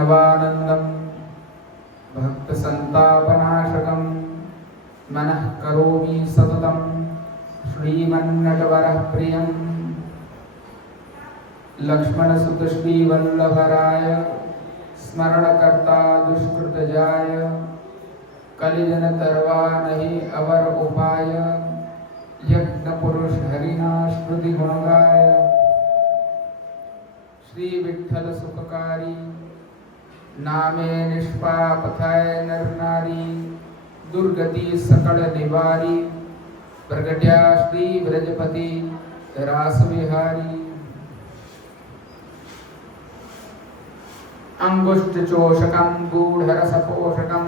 नवानंदम भक्त संतापनाशकम मनः करोमि सततम श्रीमन्नटवरः प्रियं लक्ष्मण सुत श्री वल्लभराय स्मरणकर्ता दुष्कृतजाय कलिजन तरवा नहीं अवर उपाय यज्ञ पुरुष हरिना श्रुति गुणगाय श्री विठ्ठल सुखकारी नामे निष्पाप थाय नर नारी दुर्गति सकल निवारी प्रगट्या श्री ब्रजपति रास विहारी अंगुष्ठ चोषकम गूढ़रसपोषकम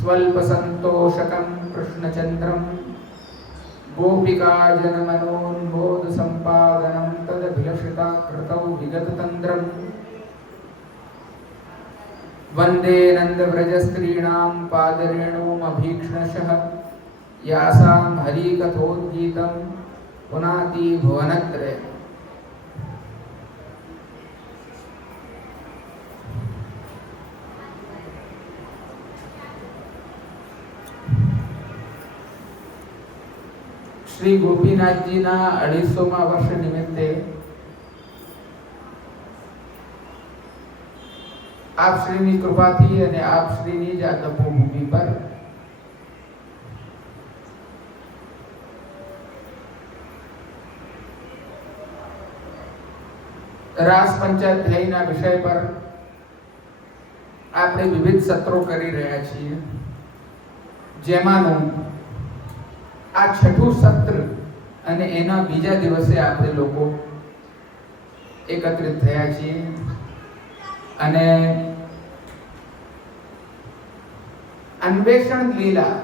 स्वल्प संतोषकम कृष्णचंद्रम गोपिका जनमनोन्बोध संपादनम तदभिलषिता कृतौ विगततंत्रम वंदे नंदव्रजस्त्रीणां पादरेणुमभीक्ष्णशः यासां हरिकथोद्गीतं पुनाति भुवनत्रय। श्री गोपीनाथ जी ना 250 वर्ष निमित्ते आप श्रीनी कृपाथी અને આપ શ્રીની જ આ તપોભૂમિ પર રાસ પંચાધ્યાયના વિષય પર આપણે વિવિધ સત્રો કરી રહ્યા છીએ, જેમાંનું આ છઠ્ઠું સત્ર અને એના બીજા દિવસે આપણે લોકો એકત્રિત થયા છીએ અને અન્વેષણ લીલા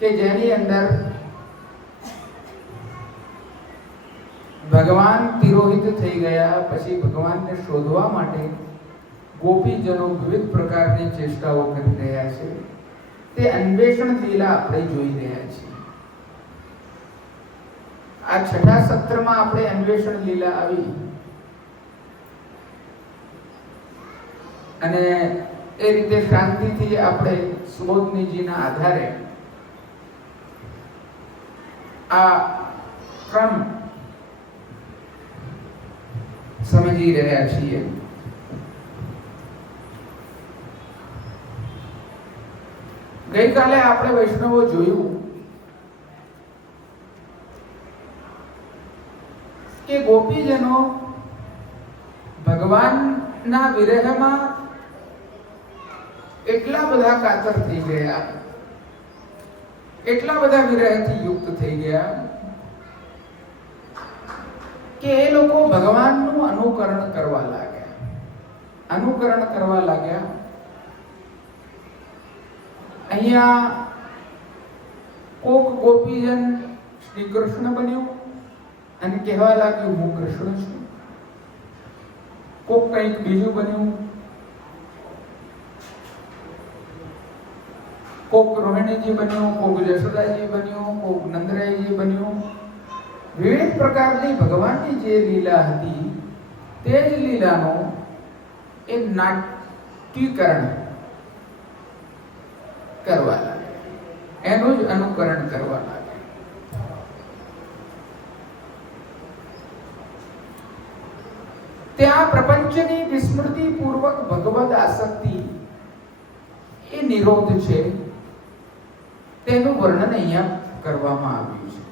કે જેની અંદર ભગવાન તિરોહિત થઈ ગયા પછી ભગવાનને શોધવા માટે ગોપીજનો વિવિધ પ્રકારની ચેષ્ટાઓ કરી રહ્યા છે, તે અન્વેષણ લીલા આપણે જોઈ રહ્યા છીએ। આ છઠ્ઠા સત્રમાં આપણે અન્વેષણ લીલા આવી અને એ રીતે શાંતિથી આપણે સુબોધનીજીના આધારે આ ક્રમ સમજી રહ્યા છીએ। ગઈકાલે આપણે વૈષ્ણવો જોયું કે ગોપીજનો ભગવાનના વિરહમાં એટલા બધા કાતર થઈ ગયા, એટલા બધા વિરહથી યુક્ત થઈ ગયા કે એ લોકો ભગવાનનું અનુકરણ કરવા લાગ્યા। અહીંયા કોક ગોપીજન શ્રી કૃષ્ણ બન્યું અને કહેવા લાગ્યું હું કૃષ્ણ છું, કોક કંઈક બીજું બન્યું, કોક રોહિણીજી બન્યું, કોક જશોદાજી બન્યું, કોક નંદરાયજી બન્યું। વિવિધ પ્રકારની ભગવાનની જે લીલા હતી તે જ લીલાનો એ નાટ્યકરણ કરવા લાગે, એનું જ અનુકરણ કરવા લાગે। ત્યાં પ્રપંચની વિસ્મૃતિ પૂર્વક ભગવદ આસક્તિ એ નિરોધ છે તેનું વર્ણન અહીંયા કરવામાં આવ્યું છે।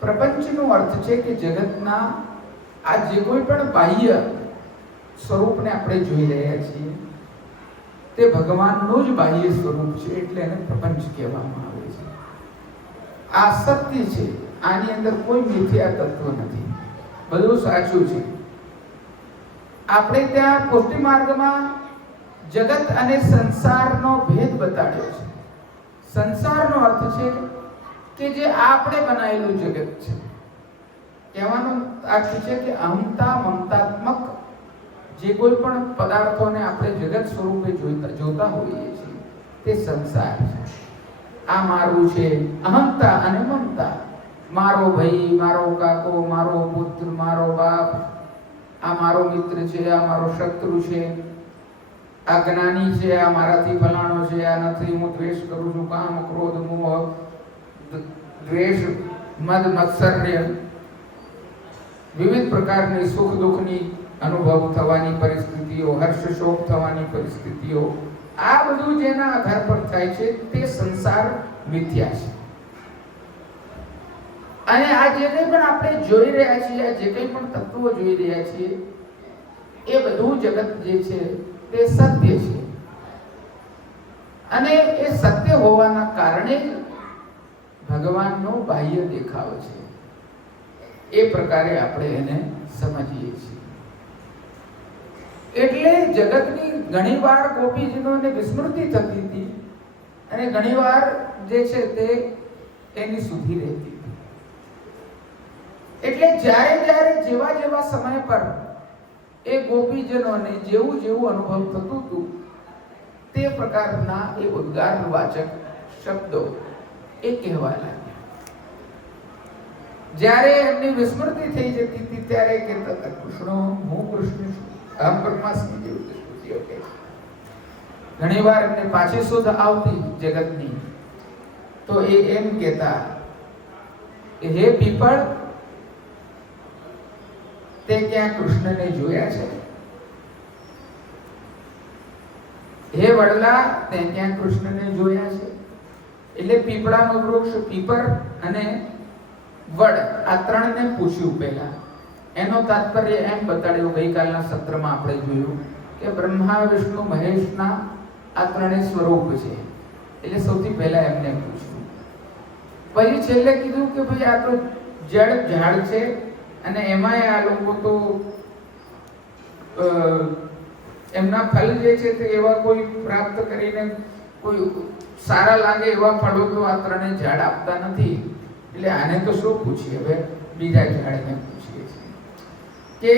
પ્રપંચનો અર્થ છે કે જગતના આ જે કોઈ પણ બાહ્ય સ્વરૂપને આપણે જોઈ રહ્યા છીએ તે ભગવાનનું જ બાહ્ય સ્વરૂપ છે, એટલે એને પ્રપંચ કહેવામાં આવે છે। આ સત્ય છે, આની અંદર કોઈ મિથ્યા તત્વ નથી, બધું સાચું છે। આપણે ત્યાં પુષ્ટિ માર્ગમાં જગત અને સંસારનો ભેદ બતાડ્યો છે। સંસારનો અર્થ છે કે જે આપણે બનાવેલું જગત છે, કહેવાનો અર્થ છે કે અહંતા મમતાત્મક જે કોઈ પણ પદાર્થોને આપણે જગત સ્વરૂપે જોતા હોઈએ છીએ તે સંસાર છે। આ મારું છે, અહંતા અને મમતા, મારો ભાઈ, મારો કાકો, મારો પુત્ર, મારો બાપ, આ મારો મિત્ર છે, આ મારો શત્રુ છે, આ જ્ઞાની છે, આ મારાથી ફલાણો છે, આ નથી, હું દ્વેષ કરું છું, કામ ક્રોધ મોહ દ્વેષ મદ મત્સર્ય વિવિધ પ્રકારની સુખ દુઃખની અનુભવ થવાની પરિસ્થિતિઓ, હર્ષ શોક થવાની પરિસ્થિતિઓ, આ બધું જેના આધાર પર થાય છે તે સંસાર મિથ્યા છે. અને આ જે કંઈ પણ આપણે જોઈ રહ્યા છીએ, આ જે કંઈ પણ તત્વો જોઈ રહ્યા છીએ, એ બધું જગત જે છે તે સત્ય છે. અને એ સત્ય હોવાના કારણે જ ભગવાનનો બાહ્ય દેખાવ છે. એ પ્રકારે આપણે એને સમજીએ છીએ. એટલે જગતની ઘણીવાર ગોપીજનોને વિસ્મૃતિ થતી હતી અને ઘણીવાર જે છે તે એની સુધી રહેતી હતી. એટલે જ્યારે જ્યારે જેવા જેવા સમય પર એ ગોપીજનોને જેવું જેવું અનુભવ થતું હતું તે પ્રકારના એ ઉદ્ગારવાચક શબ્દો એ કહેવા લાગ્યા. જ્યારે એમની વિસ્મૃતિ થઈ જતી હતી ત્યારે કહેતા હતા, કૃષ્ણ, હું કૃષ્ણ છું, અહમ બ્રહ્માસ્મિ જેવું સ્તુતિઓ કહે. ઘણીવાર એમને પાછી શોધ આવતી જગતની તો એ એમ કહેતા કે હે પીપળ, તે ક્યાં કૃષ્ણને જોયા છે? હે વડલા, તે ક્યાં કૃષ્ણને જોયા છે? એટલે પીપળાનું વૃક્ષ, પીપર અને વડ, આ ત્રણને પૂછ્યું પહેલા. એનો તાત્પર્ય એમ બતાડ્યું, ગઈકાલના સત્રમાં આપણે જોયું કે બ્રહ્મા વિષ્ણુ મહેશના આ ત્રણેય સ્વરૂપ છે. એટલે સૌથી પહેલા એમને પૂછ્યું. પછી છેલ્લે કીધું કે ભાઈ આ તો જળ ઝાડ છે અને એમાંય આ લોકો તો એમના ફલ જે છે તે એવા કોઈ પ્રાપ્ત કરીને કોઈ સારા લાગે એવા ફળો તો આ ત્રણેય ઝાડ આપતા નથી. એટલે આને તો શું પૂછીએ, હવે બીજા ઝાડને પૂછીએ છીએ કે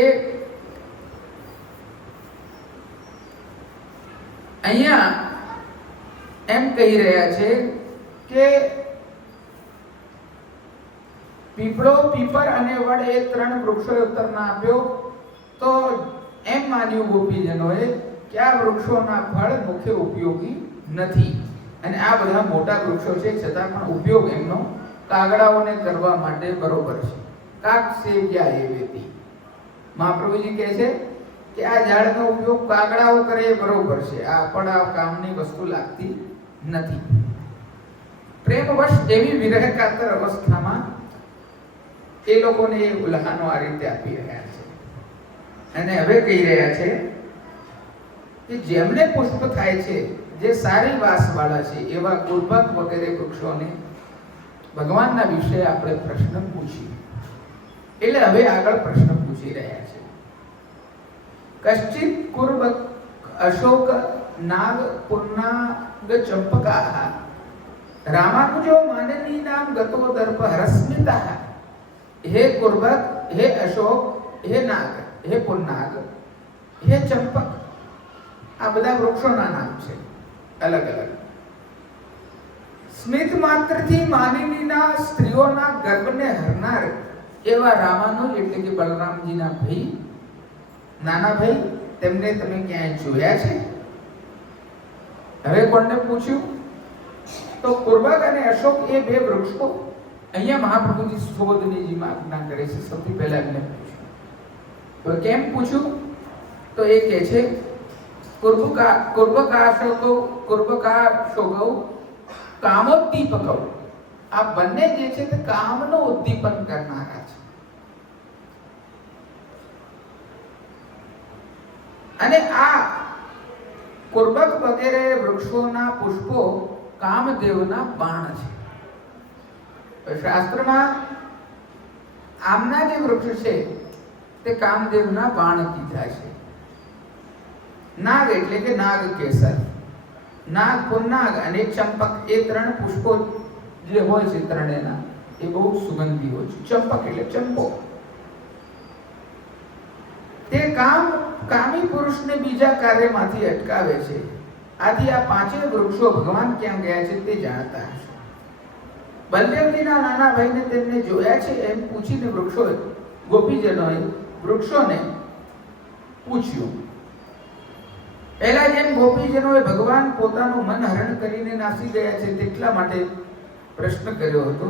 અહીંયા એમ કહી રહ્યા છે કે પીપળો, પીપર અને વડ એ ત્રણ વૃક્ષોએ ઉત્તર ના આપ્યો. તો એમ માન્યું ગોપીજનોએ કે આ વૃક્ષોના ફળ મુખ્ય ઉપયોગી નથી અને આ બધા મોટા વૃક્ષો છે છતાં પણ ઉપયોગ એમનો કાગડાઓને કરવા માટે બરોબર છે. કાક સેવ્યા એવેતી, મહાપ્રભુજી કહે છે કે આ ઝાડનો ઉપયોગ કાગડાઓ કરે એ બરોબર છે, આ પણ આ કામની વસ્તુ લાગતી નથી. પ્રેમવશ એવી વિરહ કાતર અવસ્થામાં એ લોકોને એ ઉલ્હાનો આ રીતે આપી રહ્યા છે. અને હવે કહી રહ્યા છે કે જેમને પુષ્પ થાય છે, જે સારી વાસવાળા છે, એવા ગુલબગ વગેરે વૃક્ષોને ભગવાનના વિશે આપણે પ્રશ્ન પૂછીએ. એટલે હવે આગળ પ્રશ્ન પૂછી રહ્યા છે. કશ્ચિત કુર્બ અશોક નાગ પુન્નાગ ચંપકા રામાનુજો માનની નામ ગતો દર્પ હરસ્મિતા. હે કુર્બક, હે અશોક, હે નાગ, હે પુન્નાગ, હે ચંપક, આ બધા વૃક્ષોના નામ છે અલગ અલગ. સ્મિત માત્રથી માનીનીના સ્ત્રીઓના ગર્ભને હરનાર એવા રામાનુજ એટલે કે બલરામજીના ભાઈ, નાના ભાઈ, તેમને તમે ક્યાંય જોયા છે? હવે કોણને પૂછ્યું? તો કુર્બક અને અશોક એ બે વૃક્ષો અહીંયા મહાપ્રભુજી સુબોધનીજીમાં આજ્ઞા કરે છે. સૌથી પહેલા એમને પૂછ્યું. તો કેમ પૂછ્યું? તો એ કહે છે કુર્બકાશોકૌ કામોદ્દીપકૌ. આ બંને જે છે તે કામનો ઉદ્દીપન કરનારા છે. અને આ કુર્બક વગેરે વૃક્ષોના પુષ્પો કામદેવના બાણ છે. શાસ્ત્રમાં આમના જે વૃક્ષ છે તે કામદેવના બાણ કીધા છે. નાગ એટલે કે નાગ કેસર, નાગ, પુન્નાગ અને ચંપક એ ત્રણ પુષ્પો જે હોય છે ત્રણેયના એ બહુ સુગંધી હોય છે. ચંપક એટલે ચંપો. તે કામી પુરુષને બીજા કાર્યમાંથી અટકાવે છે. આથી આ પાંચેય વૃક્ષો ભગવાન ક્યાં ગયા છે તે જાણતા હશે. બલદેવજીના નાના ભાઈને તેમને જોયા છે એમ પૂછીને ગોપીજનોએ વૃક્ષોને પૂછ્યું. પહેલા જેમ ગોપીજનોએ ભગવાન પોતાનું મન હરણ કરીને નાસી ગયા છે તેટલા માટે પ્રશ્ન કર્યો હતો.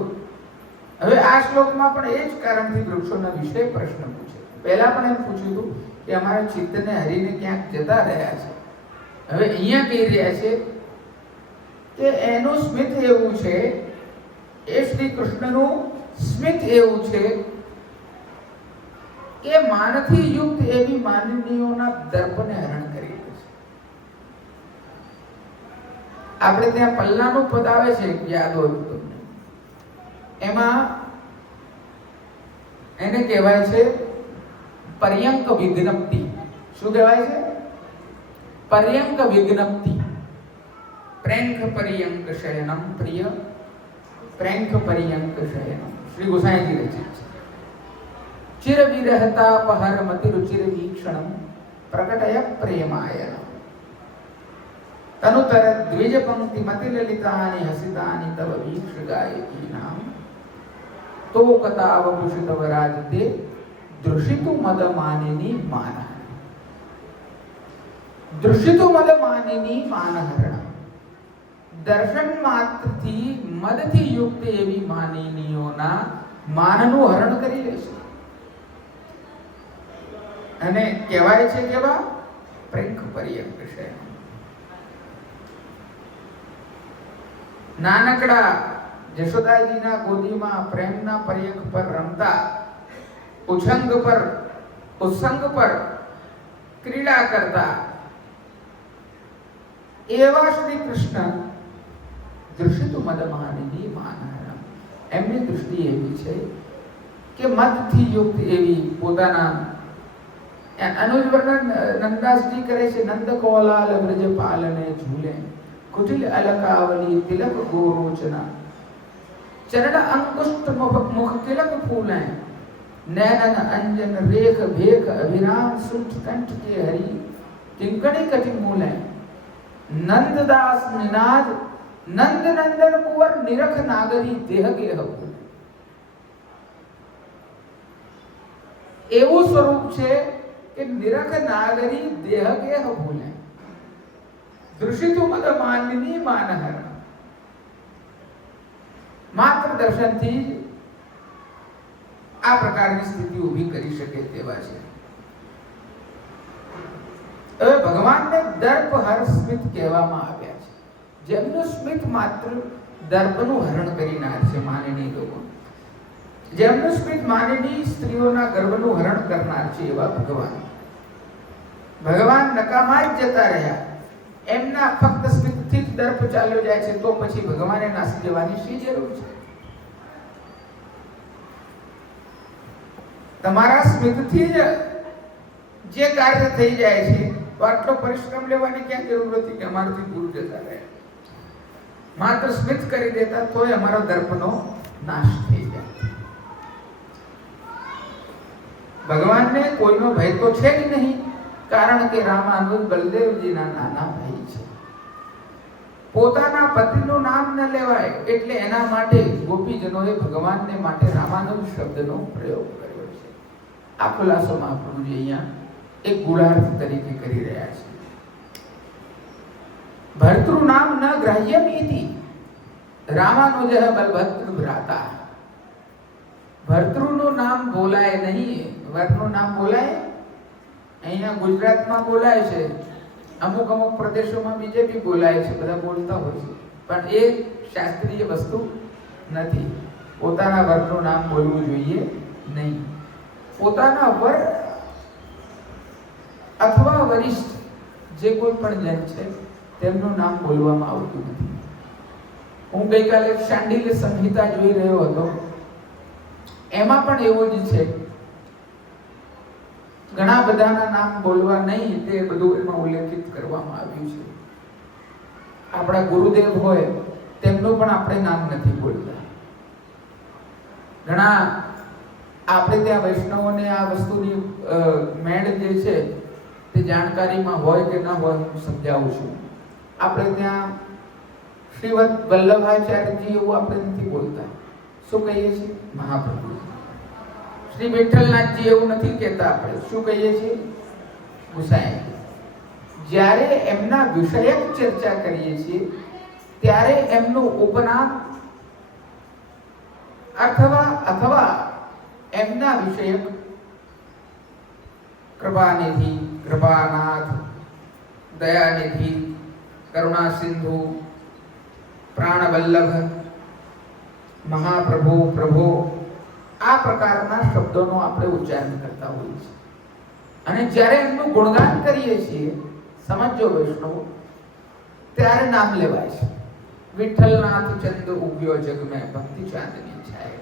હવે આ શ્લોકમાં પણ એ જ કારણથી વૃક્ષોના વિશે પ્રશ્ન પૂછે. પહેલા પણ એમ પૂછ્યું હતું કે અમારા ચિત્તને હરીને ક્યાંક જતા રહ્યા છે. હવે અહીંયા કહી રહ્યા છે કે એનું સ્મિત એવું છે, એ શ્રી કૃષ્ણનું સ્મિત એવું છે કે માનથી યુક્ત એવી માનનીયોના દર્પને હરણ કરી દે છે. આપણે ત્યાં પલ્લાનું પદ આવે છે, યાદ હોય તો એમાં એને કહેવાય છે પર્યંક વિજ્ઞપ્તિ. શું કહેવાય છે? પર્યંક વિજ્ઞપ્તિ. પ્રેંખ પર્યંક શયનમ પ્રિય પ્રેંખ પર્યંક શયનમ. શ્રી ગોસાઈજી રચિત છે. ચિર વિરહતાપહર મતિ રુચિર વીક્ષણમ પ્રકટય પ્રેમાયન તનુતર દ્વિજ પંક્તિ મતિ લલિતાની હસિતાની તવ વીક્ષ ગાયકીનામ તો કતાવ ભૂષિતવ રાજતે દૃષિતુ મદ માનિની માન. દૃષિતુ મદ માનિની માનહરણ. દર્શન માત્રથી મદથી યુક્ત એવી માનિનીઓના માનનું હરણ કરી લે છે. અને કહેવાય છે કેવા? પ્રેંખ પર્યંક છે. નાનકડા જશોદાજીના ગોદીમાં પ્રેમના પર્યંક પર રમતા, ઉત્સંગ પર ક્રીડા કરતા એવા શ્રી કૃષ્ણ દૃષ્ટિ મદમાનિની માનહરણ. એમની દૃષ્ટિ એવી છે કે મદથી યુક્ત એવી પોતાના અનુજ વર્ણન નંદાસજી કરે છે. નંદ કોલાલ વ્રજ પાલને ઝૂલે કુટિલ અલકાવલી તિલક ગોરોચના ચરણ અંકુષ્ટ મુખ તિલક ફૂલે नैनन अंजन रेख भेख अभिराम सुठ कंठ के हरि किंकणी कटि मूले नंददास निनाद नंद नंदन कुंवर निरख नागरी देह गेह. એવું સ્વરૂપ છે કે નિરખ નાગરી દેહ ગેહ ભૂલે. દૃષિતુ મદ માનની માનહર. માત્ર દર્શનથી જ આ પ્રકારની સ્થિતિ ઊભી કરી શકે તેવા છે. હવે ભગવાનને દર્પ હર સ્મિત કહેવામાં આવ્યા છે. જેમનું સ્મિત માત્ર દર્પનું હરણ કરી નાખે છે માનની લોકો. જેમનું સ્મિત માનની સ્ત્રીઓના ગર્ભનું હરણ કરનાર છે એવા ભગવાન. ભગવાન નકામા જ જતા રહ્યા. એમના ફક્ત સ્મિતથી જ દર્પ ચાલ્યો જાય છે, તો પછી ભગવાને નાસી જવાની શી જરૂર છે? તમારા સ્મિતથી જ જે કાર્ય થઈ જાય છે, તો આટલો પરિશ્રમ લેવાની ક્યાં જરૂર હતી કે અમારાથી દૂર જતા રહ્યા? માત્ર સ્મિત કરી દેતા તોય અમારો દર્પનો નાશ થઈ જાય. ભગવાનને કોઈનો ભય તો છે જ નહીં, કારણ કે રામાનુજ બલદેવજીના નાના ભાઈ છે. પોતાના પતિનું નામ ન લેવાય એટલે એના માટે ગોપીજનોએ ભગવાનને માટે રામાનુજ શબ્દનો પ્રયોગ કર્યો છે. આ ખુલાસો મહાપ્રભુજી અહીંયા એક ગુણાર્થ તરીકે કરી રહ્યા છે. ભર્તૃ નામ ન ગ્રાહ્યમ ઇતિ રામાનુજ બલભદ્ર ભ્રાતા. ભર્તૃનું નામ બોલાય નહીં, વરનું નામ બોલાય. અહીંયા ગુજરાતમાં બોલાય છે, અમુક અમુક પ્રદેશોમાં બીજે બી બોલાય છે, બધા બોલતા હોય છે, પણ એ શાસ્ત્રીય વસ્તુ નથી. પોતાના વરનું નામ બોલવું જોઈએ નહીં. પોતાના વર અથવા વરિષ્ઠ જે કોઈ પણ જન છે તેમનું નામ બોલવામાં આવતું નથી. હું ગઈકાલે શાંડિલ્ય સંહિતા જોઈ રહ્યો હતો, એમાં પણ એવું જ છે. ઘણા બધાના નામ બોલવા નહીં, તે બધું એમાં ઉલ્લેખિત કરવામાં આવ્યું છે. આપણા ગુરુદેવ હોય તેમનું પણ આપણે નામ નથી બોલતા. ઘણા આપણે ત્યાં વૈષ્ણવોને આ વસ્તુની મેળ જે છે તે જાણકારીમાં હોય કે ના હોય હું સમજાવું છું. આપણે ત્યાં શ્રીવત વલ્લભાચાર્યજી એવું આપણે નથી બોલતા. શું કહીએ છીએ? મહાપ્રભુ. શ્રી વિઠ્ઠલનાથજી એવું નથી કહેતા. આપણે શું કહીએ છીએ? ગુસાઈ. જ્યારે એમના વિષયક ચર્ચા કરીએ છીએ ત્યારે એમનું ઉપનામ અથવા એમના વિષયક કૃપાનિધિ, કૃપાનાથ, દયાનિધિ, કરુણા સિંધુ, પ્રાણવલ્લભ, મહાપ્રભુ, પ્રભુ, આ પ્રકારના શબ્દોનો આપણે ઉચ્ચારણ કરતા હોઈએ છીએ. અને જ્યારે એમનું ગુણગાન કરીએ છીએ, સમજો વૈષ્ણવ, ત્યારે નામ લેવાય છે. વિઠ્ઠલનાથ ચંદ્ર ઉગ્યો જગ મેં ભક્તિ ચાંદની છાય.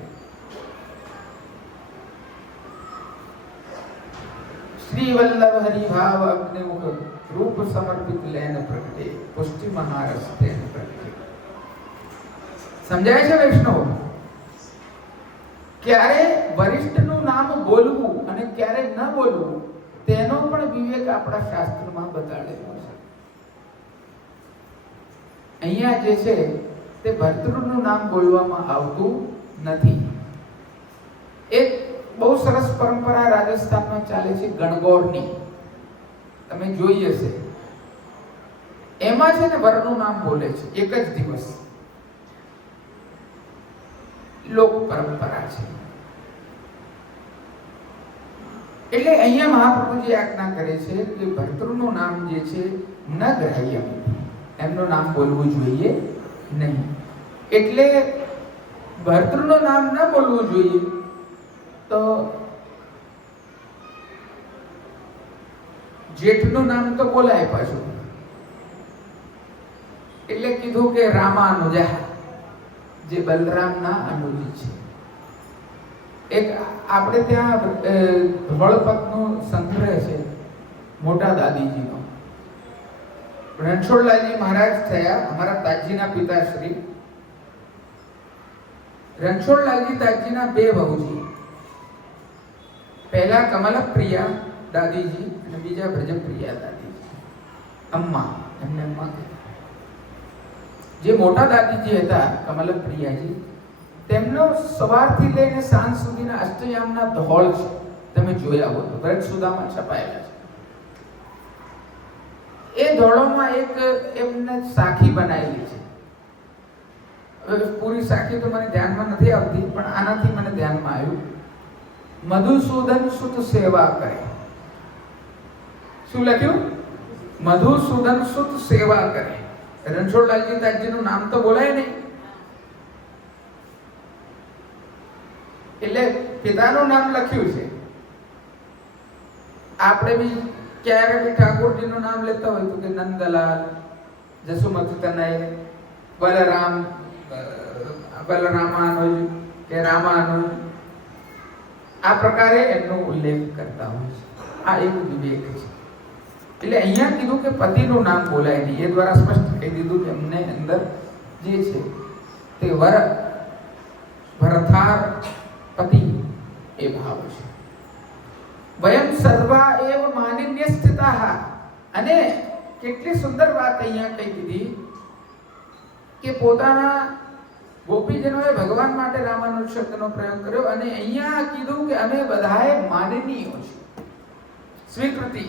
શ્રી વલ્લભ હરિભાવ અગ્નિમુખ રૂપ સમર્પિત લેન પ્રગટે પુષ્ટિ મહારસ તેન પ્રગટે. સમજાય છે વૈષ્ણવ? ક્યારે વરિષ્ઠનું નામ બોલવું અને ક્યારે ન બોલવું તેનો પણ વિવેક આપણા શાસ્ત્રમાં બતાડેલો છે. અહીંયા જે છે તે ભર્તૃનું નામ બોલવામાં આવતું નથી. એક બહુ સરસ પરંપરા રાજસ્થાનમાં ચાલે છે ગણગોરની, તમે જોઈ હશે. એમાં છે ને વરનું નામ બોલે છે એક જ દિવસ. લોક પરંપરા છે. એટલે અહીંયા મહાપ્રભુજી આજ્ઞા કરે છે કે ભર્તૃનું નામ જે છે ન ગ્રાહ્ય, એમનું નામ બોલવું જોઈએ નહીં. એટલે ભર્તૃનું નામ ન બોલવું જોઈએ તો જેઠનું નામ તો બોલાય પાછું. એટલે કીધું કે રામાનુજા, જે બલરામના અનુજી છે. એક આપણે ત્યાં ધવળપતનો સંગ્રહ છે મોટા દાદીજીનો. રણછોડલાલજી મહારાજ થયા અમારા તાજીના પિતાશ્રી. રણછોડલાલજી તાજીના બે વહુજી, પહેલા કમલપ્રિયા દાદીજી અને બીજા બ્રજપ્રિયા દાદીજી. અમ્મા, એમને અમ્મા. જે મોટા દાદીજી હતા કમલપ્રિયાજી, તેમનો સવારથી લઈને સાંજ સુધીના અષ્ટયામના ધોળ છે. તમે જોયા હોય તો વ્રત સુદામાં છપાયેલા છે. એ ધોળોમાં એક એમને સાખી બનાવેલી છે. હવે પૂરી સાખી તો મને ધ્યાનમાં નથી આવતી, પણ આનાથી મને ધ્યાનમાં આવ્યું. મધુસૂદન સુત સેવા કરે. શું લખ્યું? મધુસૂદન સુત સેવા કરે. રણછોડલાલજી તાજીનું નામ તો બોલાય નહીં. એટલે પિતાનું નામ લખ્યું છે. આપણે બી ક્યારે બી ઠાકોરજીનું નામ લેતા હોય તો કે નંદલાલ, જસુમતી તનય, બલરામાનુજ કે રામાનુજ, આ પ્રકારે એમનો ઉલ્લેખ કરતા હોય છે. આ એક વિવેક છે. એટલે અહીંયા કીધું કે પતિનું નામ બોલાય નહીં. એ દ્વારા સ્પષ્ટ કહી દીધું કે અમને અંદર જે છે તે વરથાર પતિ એ ભાવ છે. વયમ સર્વા એવ માનિન્ય સ્થિતાઃ. અને કેટલી સુંદર વાત અહીંયા કહી દીધી કે પોતાના ગોપીજનોએ ભગવાન માટે રામાનુજ શબ્દનો પ્રયોગ કર્યો. અને અહીંયા કીધું કે અમે બધાએ માનનીયો છે. સ્વીકૃતિ,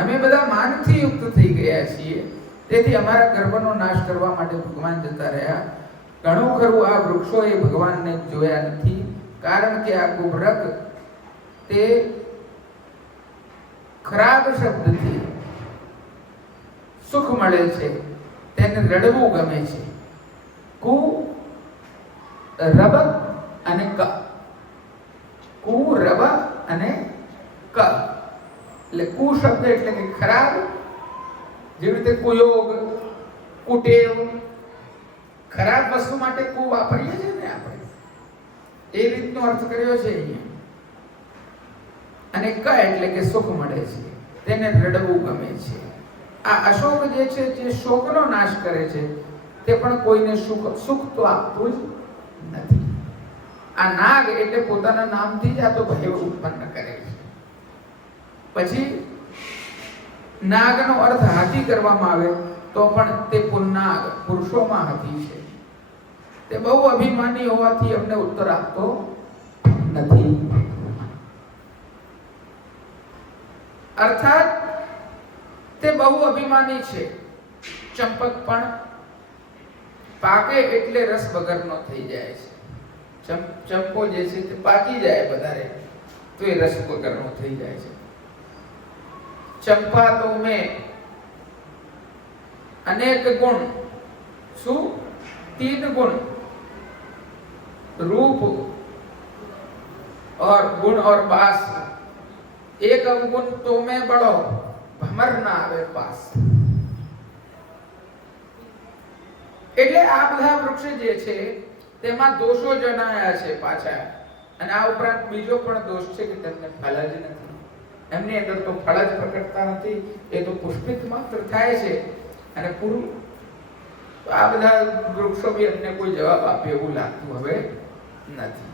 અમે બધા માનથી યુક્ત થઈ ગયા છીએ. તેથી અમારા ગર્ભનો નાશ કરવા માટે ભગવાન જતા રહ્યા. ઘણું ખરું આ વૃક્ષોએ ભગવાનને જોયા નથી, કારણ કે આ કુભરક તે ખરાબ શબ્દથી સુખ મળે છે, તેને રડવું ગમે છે. કુ રબ અને ક, કુ રબ અને ક. એટલે કુ શબ્દ એટલે કે ખરાબ, જેવી રીતે કુયોગ, કુટેવ, ખરાબ વસ્તુ માટે કુ વાપરીએ છીએ ને આપણે, એ રીતનો અર્થ કર્યો છે અહીંયા. અને ક એટલે કે સુખ મળે છે, તેને રડવું ગમે છે. આ અશોક જે છે, જે શોકનો નાશ કરે છે, તે પણ કોઈને સુખ તો આપતું જ નથી. આ નાગ એટલે પોતાના નામથી જ આ તો ભય ઉત્પન્ન કરે છે. પછી નાગનો અર્થ હાથી કરવામાં આવે તો પણ તે પુન્નાગ, પુરુષોમાં હાથી છે. તે બહુ અભિમાની હોવાથી અમને ઉત્તર આપતો નથી. અર્થાત તે બહુ અભિમાની છે. ચંપક પણ પાકે એટલે રસ વગરનો થઈ જાય છે. ચંપો જે છે તે પાકી જાય વધારે તો એ રસ વગરનો થઈ જાય છે. ચંપા તો મેં अनेक गुण सु 3 गुण रूप और गुण और बास एक अवगुण तो मैं बड़ो भमर ना आवे पास. એટલે આ બધા વૃક્ષ જે છે તેમાં દોષો જણાયા છે પાછા, અને આ ઉપરાંત બીજો પણ દોષ છે કે તેમને ફળ જ નથી. એમની અંદર તો ફળ જ પ્રકટતા નથી, એ તો પુષ્પિત માત્ર થાય છે. અને પૂરું આ બધા વૃક્ષો બી અમને કોઈ જવાબ આપે એવું લાગતું હવે નથી.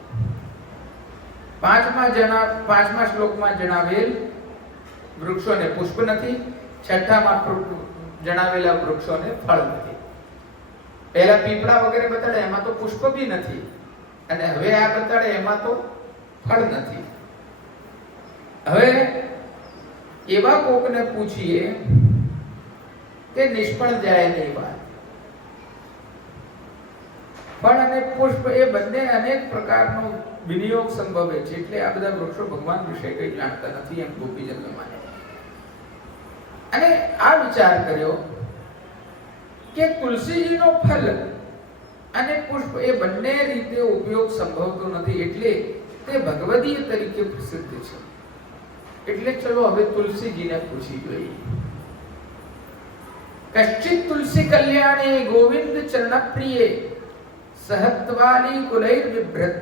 પાંચમા શ્લોકમાં જણાવેલ વૃક્ષોને પુષ્પ નથી, છઠ્ઠામાં જણાવેલા વૃક્ષોને ફળ નથી. પહેલા પીપળા વગેરે બતાડે એમાં તો પુષ્પ બી નથી, અને હવે આ બતાડે એમાં તો ફળ નથી. હવે એવા કોકને પૂછીએ તે નિષ્ફળ જાય નહીં વાત. ફળ અને પુષ્પ એ બંને અનેક પ્રકારનો વિનિયોગ સંભવે છે, એટલે આ બધા વૃક્ષો ભગવાન વિશે કંઈ જાણતા નથી એમ ગોપીજનો માને. અને આ વિચાર કર્યો કે તુલસીજીનો ફલ અને પુષ્પ એ બંને રીતે ઉપયોગ સંભવતો નથી, એટલે તે ભગવદીય તરીકે પ્રસિદ્ધ છે. એટલે ચલો હવે તુલસીજીને પૂછી જોઈએ. कश्चित तुलसी कल्याणे गोविंद चरण प्रिय सहत्वाली कुलैर विभ्रत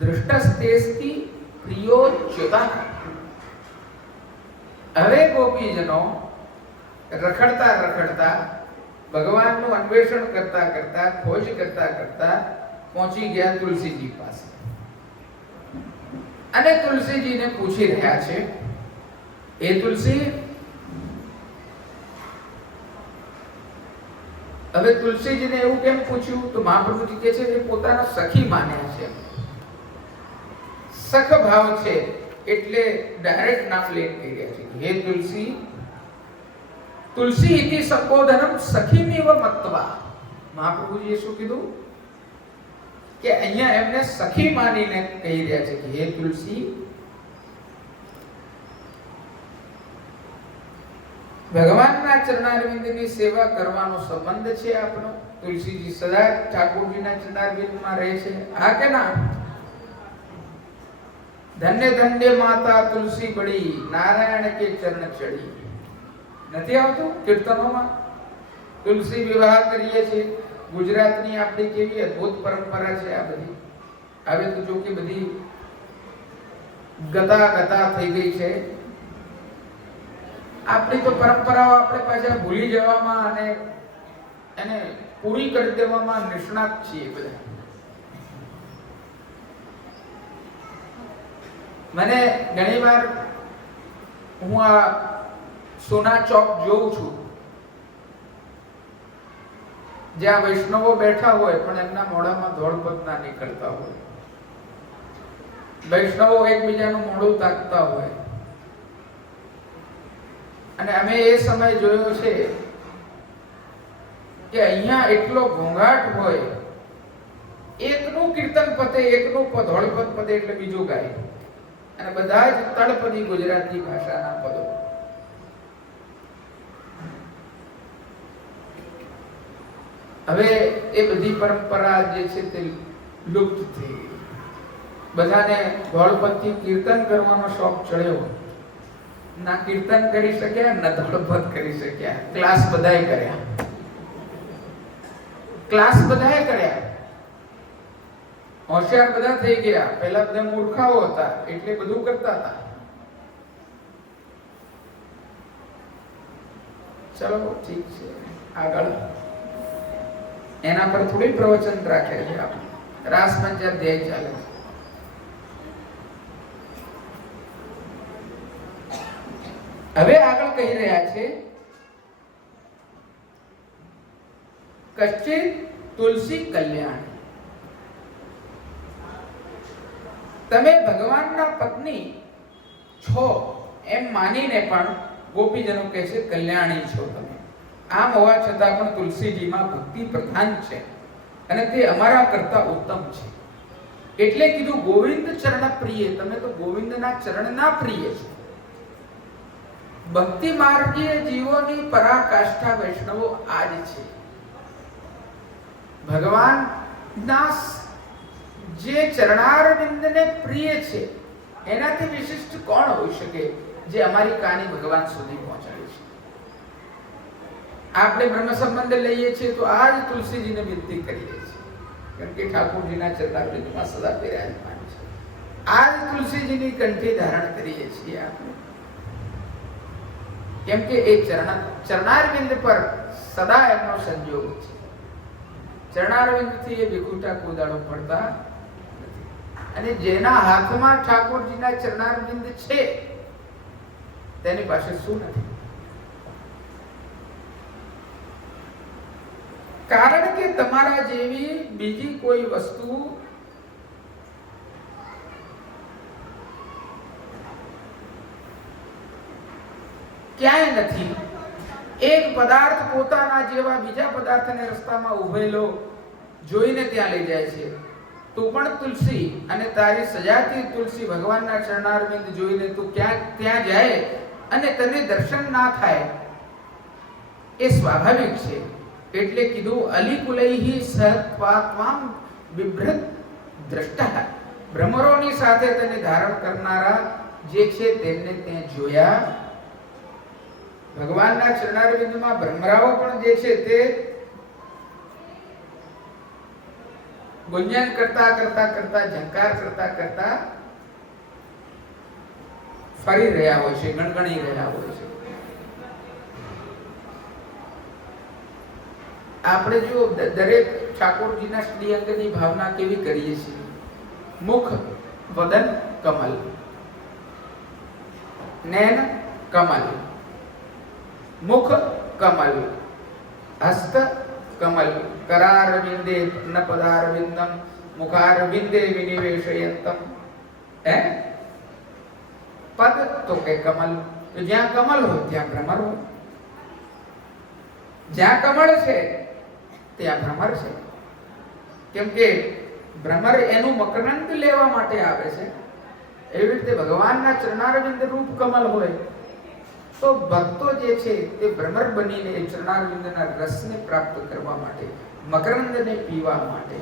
दृष्टस्तेस्ति प्रियोच्युता. હવે ગોપીજનો રખડતા રખડતા ભગવાનનું અન્વેષણ કરતા કરતા ખોજ કરતા કરતા પહોંચી ગયા તુલસીજી પાસે, અને તુલસીજીને પૂછી રહ્યા છે, એ તુલસી, હવે તુલસીજીને એવું કેમ પૂછ્યું તો મહાપ્રભુજી કહે છે કે પોતાના સખી માન્યા છે, સખ ભાવ છે, એટલે ડાયરેક્ટ નામ લઈને કહી રહ્યા છે, હે તુલસી, તુલસી ઇતિ સંબોધનમ સખીમેવ મત્વા. મહાપ્રભુજીએ શું કીધું કે અહીંયા એમને સખી માનીને કહી રહ્યા છે કે હે તુલસી, ભગવાનના ચરણારવિંદની સેવા કરવાનો સંબંધ છે આપણો. તુલસીજી સદા ઠાકોરજીના ચરણારવિંદમાં રહે છે, હા કે ના? ધન્ય ધન્ય માતા તુલસી બડી, નારાયણ કે ચરણ ચડી. નથી આવતું કીર્તનોમાં? તુલસી વિવાહ કરીએ છીએ. ગુજરાતની આપણી કેવી અદ્ભુત પરંપરા છે આ બધી. હવે તો જો કે બધી ગતા થઈ ગઈ છે. આપણી તો પરંપરાઓ આપણે પાછા ભૂલી જવામાં અને એને પૂરી કરી દેવામાં નિષ્ણાત છીએ બધા. મને ઘણીવાર હું આ સોના ચોક જોઉં છું, જ્યાં વૈષ્ણવો બેઠા હોય પણ એમના મોઢામાં ધોળપત ના નીકળતા હોય, વૈષ્ણવો એકબીજાનું મોઢું તાકતા હોય. અને અમે એ સમય જોયો છે કે અહીંયા એટલો ઘોંઘાટ હોય, એકનું કીર્તન પતે, એકનું ધોળપદ પતે એટલે બીજું ગાય, અને બધા જ તળપદી ગુજરાતી ભાષાના પદો. હવે એ બધી પરંપરા જે છે તે લુપ્ત થઈ ગઈ. બધાને ધોળપદથી કીર્તન કરવાનો શોખ ચડ્યો. ના કીર્તન કરી શક્યા, ના ધોળપદ કરી શક્યા. ક્લાસ બધાએ કર્યા, હોશિયાર બધા થઈ ગયા. પહેલા બધા મૂર્ખાઓ હતા એટલે બધું કરતા હતા. ચલો ઠીક છે, આગળ એના પર થોડી પ્રવચન રાખે છે આપણે. રાસ પંચાધ્યાય ચાલે છે. હવે આગળ કહી રહ્યા છે, કશ્ચિત તુલસી કલ્યાણ. તમે ભગવાનના પત્ની છો એમ માનીને પણ ગોપીજનો કહે છે કલ્યાણી છો તમે. આમ હોવા છતાં પણ તુલસીજીમાં ભક્તિ પ્રધાન છે અને તે અમારા કરતા ઉત્તમ છે. એટલે કીધું ગોવિંદ ચરણ પ્રિય, તમે તો ગોવિંદના ચરણના પ્રિય છો. ભક્તિ માર્ગીય જીવોની પરાકાષ્ઠા વૈષ્ણવો આજ છે. ભગવાનના જે ચરણારવિંદને પ્રિય છે એનાથી વિશિષ્ટ કોણ હોઈ શકે જે અમારી કહાની ભગવાન સુધી પહોંચાડી છે. આપણે બ્રહ્મ સંબંધ લઈએ છીએ તો આ જ તુલસીજીને વિનંતી કરીએ છીએ, કેમ કે ઠાકોરજીના ચરણારવિંદમાં સદા બિરાજમાન છે. આ જ તુલસીજીની કંઠી ધારણ કરીએ છીએ આપણે, કેમ કે એ ચરણારવિંદ પર સદા એમનો સંજોગ છે. ચરણારવિંદથી એ વિખૂટા કોદાળો પડતા નથી. અને જેના હાથમાં ઠાકોરજીના ચરણારવિંદ છે તેની પાસે શું નથી? કારણ કે તમારા જેવી બીજી કોઈ વસ્તુ ક્યાંય નથી. એક પદાર્થ પોતાના જેવા બીજા પદાર્થને રસ્તામાં ઉભેલો જોઈને ત્યાં લઈ જાય છે. તું પણ તુલસી અને તારી સજાતી તુલસી ભગવાનના ચરણારવિંદ જોઈને તું ત્યાં જાય અને તને દર્શન ના થાય એ સ્વાભાવિક છે. એટલે કીધું અલિકુલૈહિ સહત્વાત્મામ બિભ્રત દ્રષ્ટા. ભ્રમરોની સાથે તેને ધારણ કરનારા જે છે તેમને ત્યાં જોયા. ભગવાનના ચરણારવિંદમાં ભ્રમરાઓ પણ જે છે તે ગુંજન કરતા કરતા કરતા ઝંકાર કરતા કરતા ફરી રહ્યા હોય છે, ગણગણી રહ્યા હોય છે. આપણે જો દરેક ઠાકોરજીના શ્રીઅંગની ભાવના કેવી કરીએ છીએ? મુખ વદન કમલ, નયન કમલ, મુખ કમલ, હસ્ત કમલ, કરારવિંદે ન પદારવિંદમ મુખારવિંદે વિનિવેશયંતમ. હે પદ તો કે કમલ, તો જ્યાં કમલ હોય ત્યાં ભ્રમર હોય. જ્યાં કમળ છે ત્યાં ભ્રમર છે. કેમ કે ભ્રમર એનું મકરંદ લેવા માટે આવે છે. એવી રીતે ભગવાનના ચરણારવિંદ રૂપ કમલ હોય તો ભક્તો જે છે તે ભ્રમર બનીને ચરણારવિંદના રસને પ્રાપ્ત કરવા માટે, મકરંદને પીવા માટે.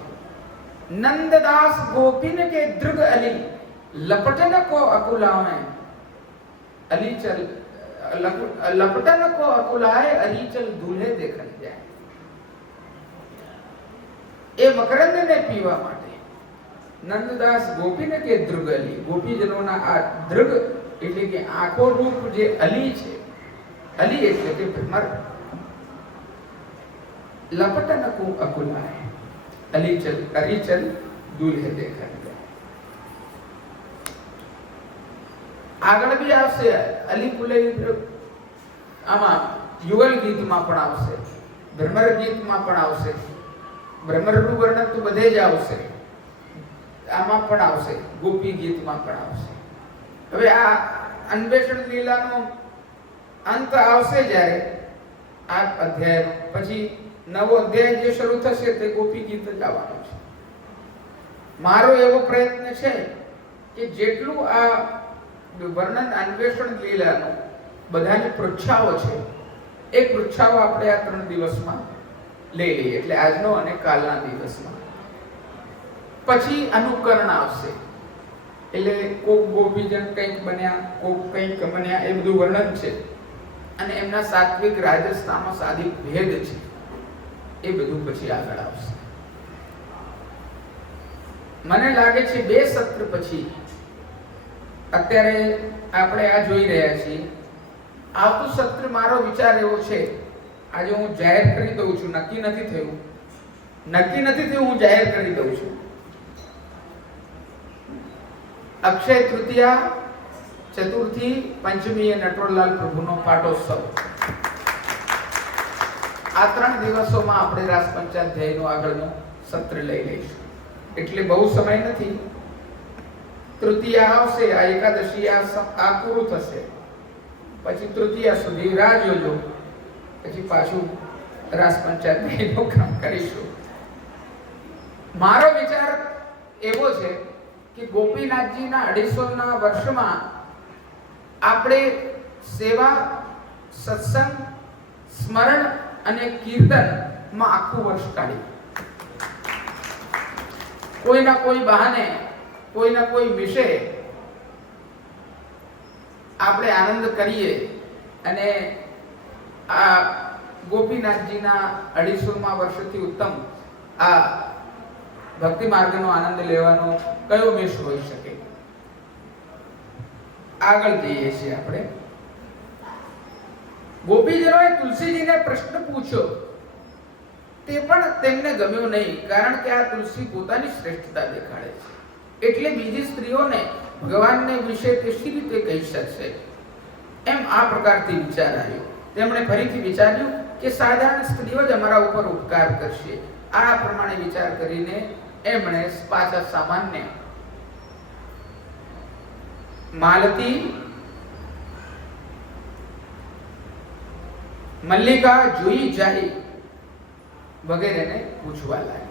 નંદદાસ ગોપીન કે દૃગ અલી લપટન કો અકુલાવે અલીચલ લપટન કો અકુલાય અલીચલ દૂલ્હે દેખન જાય. એ મકરંદને પીવા માટે નંદદાસ ગોપીને કે દૃગ અલી, ગોપીજનોના આ દૃગ એટલે કે આંખો રૂપ જે અલી છે, અલી એટલે કે ભ્રમર. લપટન કો અકુલાય અલીચલ અરીચલ દૂલ્હે દેખન જાય. આગળ બી આવશે અલી કુલઈ, આમાં યુગલ ગીતમાં પણ આવશે, ભ્રમર ગીતમાં પણ આવશે. ભ્રમરનું વર્ણન તો બધે જ આવશે, આમાં પણ આવશે, ગોપી ગીતમાં પણ આવશે. હવે આ અન્વેષણ લીલાનો અંત આવશે જ્યારે આ અધ્યાય પછી નવો અધ્યાય જે શરૂ થશે તે ગોપી ગીત જ આવવાનું છે. મારો એવો પ્રયત્ન છે કે જેટલું આ વર્ણન અન્વેષણ લીલાનો બધાની પૃચ્છાઓ છે એ પૃચ્છાઓ આપણે આ 3 દિવસમાં લઈ લઈએ, એટલે આજનો અને કાલના દિવસમાં. પછી અનુકરણ આવશે, એટલે કોક ગોપીજન કંઈક બન્યા, કોક કંઈક બન્યા, એ બધું વર્ણન છે. અને એમના સાત્વિક રાજસ તામસ આદિ ભેદ છે, એ બધું પછી આગળ આવશે. મને લાગે છે 2 સત્ર પછી, અત્યારે આપણે આ જોઈ રહ્યા છીએ, આવતું સત્ર મારો વિચાર એવો છે, આજે હું જાહેર કરી દઉં છું, નક્કી નથી થયું, હું જાહેર કરી દઉં છું. અક્ષય તૃતીયા, ચતુર્થી, પંચમી એ નટવરલાલ પ્રભુનો પાટોત્સવ. આ 3 દિવસોમાં આપણે રાસ પંચાધ્યાયનું આગળનું સત્ર લઈ લઈશું. એટલે બહુ સમય નથી. તૃતીયા આવશે, આ એકાદશી આ પૂરું થશે, પછી તૃતીયા સુધી રાહ જોજો, પછી પાછું રાસ પંચાયતનું કામ કરીશું. મારો વિચાર એવો છે કે ગોપીનાથજીના 250ના વર્ષમાં આપણે સેવા, સત્સંગ, સ્મરણ અને કીર્તનમાં આખું વર્ષ કાઢી, કોઈના કોઈ બહાને, કોઈના કોઈ વિશે આપણે આનંદ કરીએ અને આ ગોપીનાથજીના 250મા વર્ષથી ઉત્તમ આ ભક્તિ માર્ગનો આનંદ લેવાનો કયો મેશ હોઈ શકે. આગળ જઈએ છીએ આપણે. ગોપીજનોએ તુલસીજીને પ્રશ્ન પૂછ્યો, તે પણ તેમને ગમ્યો નહીં, કારણ કે આ તુલસી પોતાની શ્રેષ્ઠતા દેખાડે છે, એટલે બીજી સ્ત્રીઓને ભગવાનને વિશે તે શી રીતે કહી શકશે? એમ આ પ્રકારથી વિચાર આવ્યો. તેમણે ફરીથી વિચાર્યું કે સાધારણ સ્ત્રીઓ જ અમારા ઉપર ઉપકાર કરશે. આ પ્રમાણે વિચાર કરીને એમણે પાછા સામાન્ય માલતી, મલ્લિકા, જુઈ, જાહી વગેરેને પૂછવા લાગ્યા.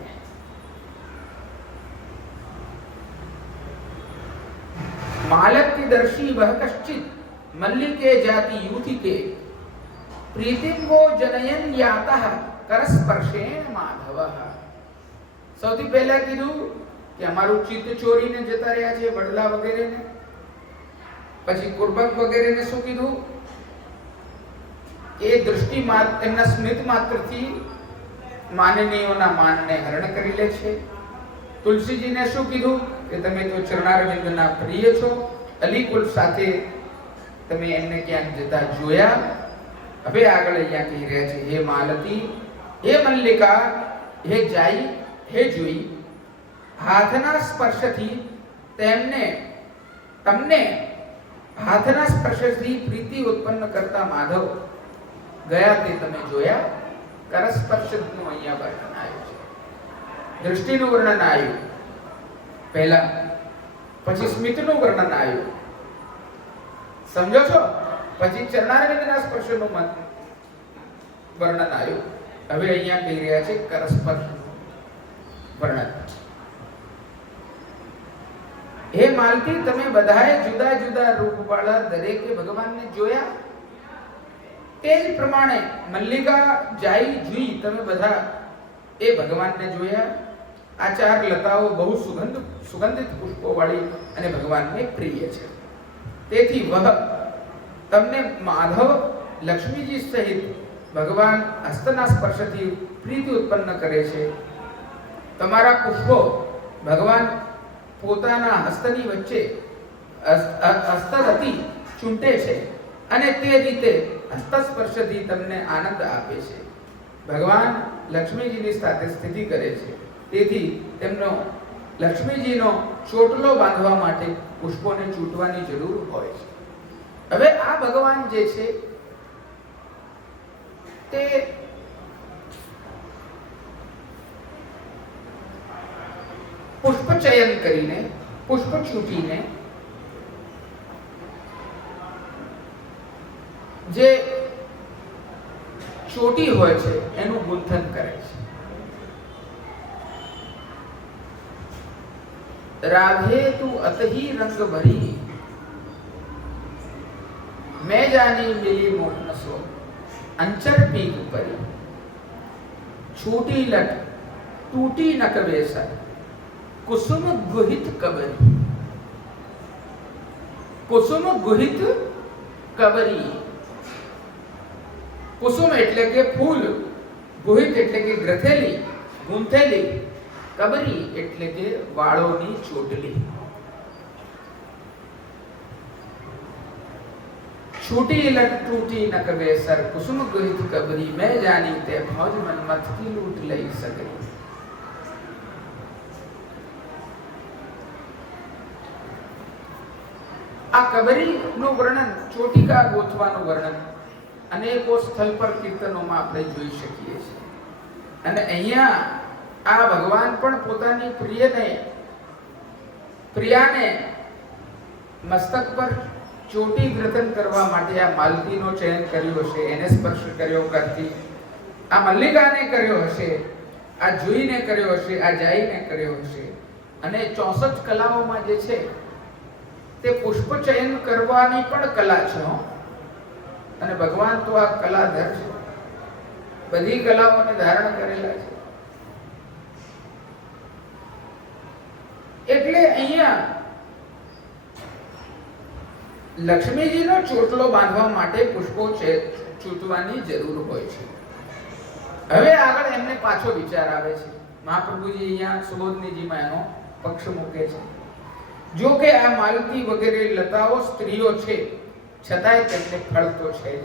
मालती दर्शी वह कश्चित मल्लिके जाति यूथिके प्रीतिम वो जनयन यातः करस्पर्शेण माधवः. સૌથી પહેલા કીધું કે અમારું ચિત્ત ચોરીને જતા રહ્યા છે વડલા વગેરેને. પછી કુર્બક વગેરેને શું કીધું કે દૃષ્ટિ માત્ર, એમના સ્મિત માત્રથી માનનીયોના માનને હરણ કરી લે છે. તુલસીજીને શું કીધું કે તમે તો ચરણારવિંદના પ્રિય છો, અલીકુલ સાથે તમે એમને ક્યાંક જતા જોયા. હવે આગળ અહીંયા કહી રહ્યા છે, હે માલતી, હે મલ્લિકા, હે જાઈ, હે જોઈ, હાથના સ્પર્શથી તમને હાથના સ્પર્શથી પ્રીતિ ઉત્પન્ન કરતા માધવ ગયા તે તમે જોયા. કરસ્પર્શનું અહીંયા વર્ણન આવ્યું છે, દૃષ્ટિનું વર્ણન આવ્યું પહેલા, પછી સ્મિતનું વર્ણન આવ્યું, સમજો છો? પછી ચરણારવિંદના સ્પર્શનું વર્ણન આવ્યું. હવે અહીંયા કહી રહ્યા છે કરસ્પર્શ વર્ણન. હે માલતી, તમે બધાએ જુદા જુદા રૂપવાળા દરેકે ભગવાનને જોયા. તે જ પ્રમાણે મલ્લિકા, જાઈ, જુઈ તમે બધા એ ભગવાનને જોયા. આ ચાર લતાઓ બહુ સુગંધિત પુષ્પો વાળી અને ભગવાનને પ્રિય છે. તેથી વહ તમને માધવ, લક્ષ્મીજી સહિત ભગવાન હસ્તના સ્પર્શથી પ્રીતિ ઉત્પન્ન કરે છે. તમારા પુષ્પો ભગવાન પોતાના હસ્તની વચ્ચે હસ્તથી ચૂંટે છે અને તે રીતે હસ્તસ્પર્શથી તમને આનંદ આપે છે. ભગવાન લક્ષ્મીજીની સાથે સ્થિતિ કરે છે, તેથી તેમનો લક્ષ્મીજીનો ચોટલો બાંધવા માટે પુષ્પોને ચૂંટવાની જરૂર હોય છે. હવે આ ભગવાન જે છે તે પુષ્પ ચયન કરીને, પુષ્પ ચૂંટીને જે ચોટી હોય છે એનું ગુંથન કરે છે. राधे तू अतही रंग भरी मैं जानी मिली मोहन सो अंचर पीक परी छूटी लट टूटी नक बेसर कुसुम गुहित कबरी. कुसुम गुहित कबरी. कुसुम એટલે કે ફૂલ, ગુહિત એટલે કે ગ્રથેલી, ગૂંથેલી, કબરી એટલે કે વાળોની ચોટલી. છૂટી લટ ટૂટી નક બેસર કુસુમ ગુહિત કબરી મેં જાની તે ભોજ મન મત કી લૂટ લઈ સકે. આ કબરી નું વર્ણન, ચોટિકા ગોથવાનું વર્ણન અનેકો સ્થળ પર કીર્તનોમાં આપણે જોઈ શકીએ છીએ. અને અહીંયા આ ભગવાન પણ પોતાની પ્રિયાને મસ્તક પર ચોટી ગ્રથન કરવા માટે આ માલતીનો ચયન કર્યો હશે, એને સ્પર્શ કર્યો કરતી, આ મલ્લિકાને કર્યો હશે, આ જુઈને કર્યો હશે, આ જાઈને કર્યો હશે. અને 64 કલાઓમાં જે છે તે પુષ્પ ચયન કરવાની પણ કલા છે. અને ભગવાન તો આ કલાધર છે, બધી કલાઓને ધારણ કરેલા છે. એટલે અહીંયા લક્ષ્મીજીનો ચોટલો બાંધવા માટે પુષ્પો ચૂંટવાની જરૂર હોય છે. હવે આગળ એમને પાછો વિચાર આવે છે. મહાપ્રભુજી અહીંયા સુબોધનીજીમાં એનો પક્ષ મૂકે છે. જો કે આ માલતી વગેરે લતાઓ સ્ત્રીઓ છે, છતાંય તેમને ફળ તો છે જ.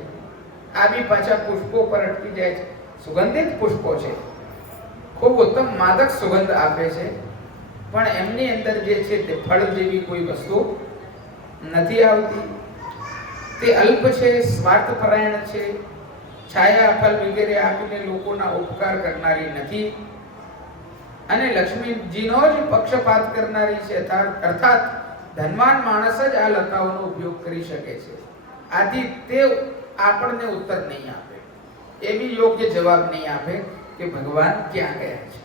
આ બી પાછા પુષ્પો પર અટકી જાય છે. સુગંધિત પુષ્પો છે, ખૂબ ઉત્તમ માદક સુગંધ આપે છે, પણ એમની અંદર જે છે તે ફળ જેવી કોઈ વસ્તુ નથી આવતી. તે અલ્પ છે, સ્વાર્થપરાયણ છે, છાયા ફળ વગેરે આપીને લોકોના ઉપકાર કરનારી નથી, અને લક્ષ્મીજીનો જ પક્ષપાત કરનારી છે. અર્થાત ધનવાન માણસ જ આ લતાઓનો ઉપયોગ કરી શકે છે. આથી તે આપણને ઉત્તર નહીં આપે, એ બી યોગ્ય જવાબ નહીં આપે કે ભગવાન ક્યાં ગયા છે.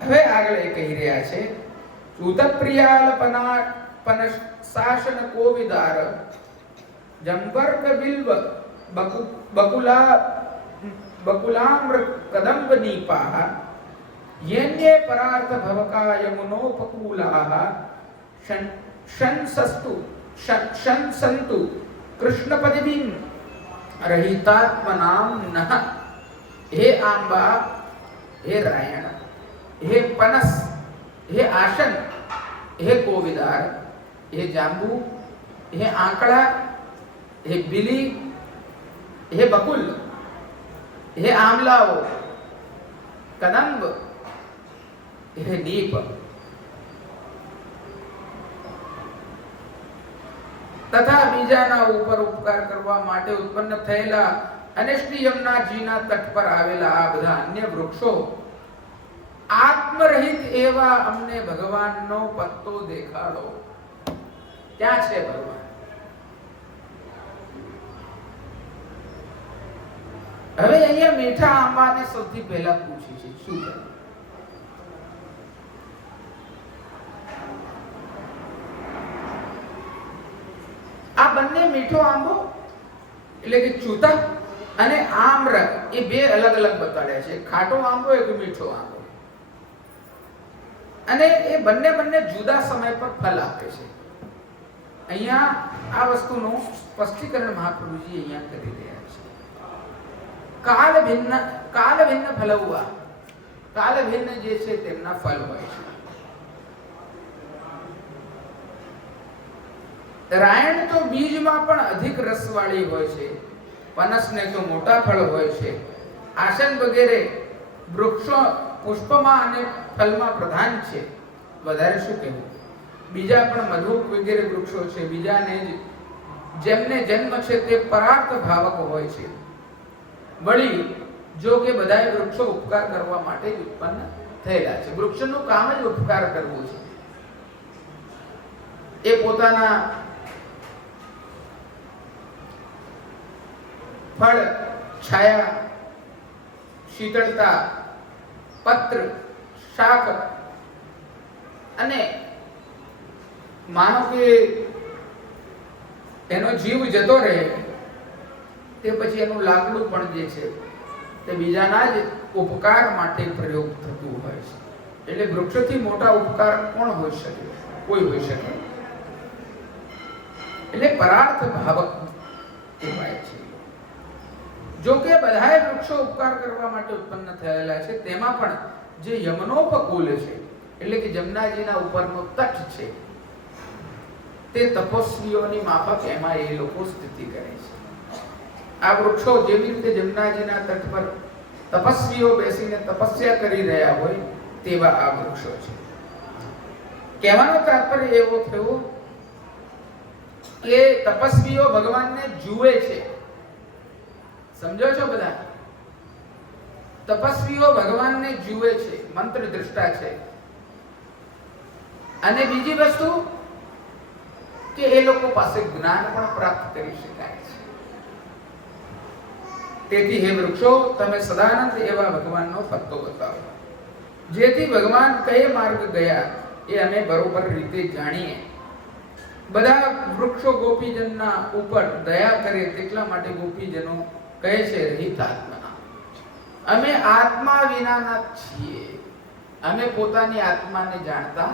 હવે આગળ એ કહી રહ્યા છે, ચૂતપ્રિયાલપના શાસન કોવિદાર જંબર્ક બિલ્વ બકુલામ્ર કદંબ નીપાહ યેન્યે પરાર્થ ભવકાય મુનોપકૂલાહ શંસંતુ કૃષ્ણપદિભિં રહિતાત્મનામ નઃ. હે આંબા, હે રાયણ, હે પનસ, હે આસન, હે કોવિદાર, હે જાંબુ, હે આંકડા, હે બિલી, હે બકુલ, હે આમલાઓ, કદંબ, હે નીપ. તથા બીજાના ઉપર ઉપકાર કરવા માટે ઉત્પન્ન થયેલા અને શ્રી યમુનાજીના તટ પર આવેલા આ બધા અન્ય વૃક્ષો, આત્મરહિત એવા અમને ભગવાનનો પત્તો દેખાડો. ક્યાં છે ભગવાન? હવે અહીંયા મીઠા આંબાને સૌથી પહેલા પૂછી છે, શું કરે? આ બંને મીઠો આંબો એટલે કે ચૂતા અને આમ્ર એ બે અલગ અલગ બતાડ્યા છે. ખાટો આંબો એક મીઠો આંબો, અને એ બંને જુદા સમય પર ફળ આપે છે. અહીંયા આ વસ્તુનું સ્પષ્ટીકરણ મહાપ્રભુજી અહીંયા કરી રહ્યા છે. કાલ ભિન્ન ફલવા, કાલ ભિન્ન જે છે તેમના ફળ હોય છે. રાયણ તો બીજમાં પણ અધિક રસવાળી હોય છે, પનસને તો મોટા ફળ હોય છે, આસન વગેરે વૃક્ષો પુષ્પમાં અને ફળમાં પ્રધાન છે. વધારે શું કહેવું? બીજા પણ મધુક વગેરે વૃક્ષો છે, બીજાને જેમને જન્મ છે તે પરાર્થ ભાવક હોય છે. વળી જો કે બધાય વૃક્ષો ઉપકાર કરવા માટે જ ઉત્પન્ન થયેલા છે. વૃક્ષનું કામ જ ઉપકાર કરવું છે. એ પોતાના ફળ, છાયા, શીતળતા, પત્ર, શાક અને માનો કે એનો જીવ જતો રહે તે પછી એનું લાકડું પણ જે છે તે બીજાના જ ઉપકાર માટે પ્રયોગ થતું હોય છે. એટલે વૃક્ષથી મોટા ઉપકાર કોણ હોઈ શકે? કોઈ હોઈ શકે. એટલે પરાર્થ ભાવક કહેવાય છે. જો કે બધાય વૃક્ષો ઉપકાર કરવા માટે ઉત્પન્ન થયેલા છે, તેમાં પણ જે યમનોપકૂલ છે એટલે કે જમનાજીના ઉપરનો તટ છે તે તપસ્વીઓની માફક એમાં એ લોકો સ્થિતિ કરે છે. આ વૃક્ષો જેવી રીતે જમનાજીના તટ પર તપસ્વીઓ બેસીને તપસ્યા કરી રહ્યા હોય તેવા આ વૃક્ષો છે. કહેવાનો તાત્પર્ય એવો થયો કે તપસ્વીઓ ભગવાનને જુએ છે. સમજો છો બધા? તપસ્વીઓ ભગવાનને જુએ છે, મંત્ર દ્રષ્ટા છે. અને બીજી વસ્તુ કે એ લોકો પાસે જ્ઞાન પણ પ્રાપ્ત કરી શકાય છે. તેથી હે વૃક્ષો, તમે સદાનંદ એવા ભગવાનનો પત્તો બતાવો, જેથી ભગવાન કઈ માર્ગ ગયા એ અમે બરોબર રીતે જાણીએ. બધા વૃક્ષો ગોપીજનના ઉપર દયા કરે તેટલા માટે ગોપીજનો કહે છે રહિત આત્મા. અમે આત્મા વિનાના છીએ. અમે પોતાની આત્માને જાણતા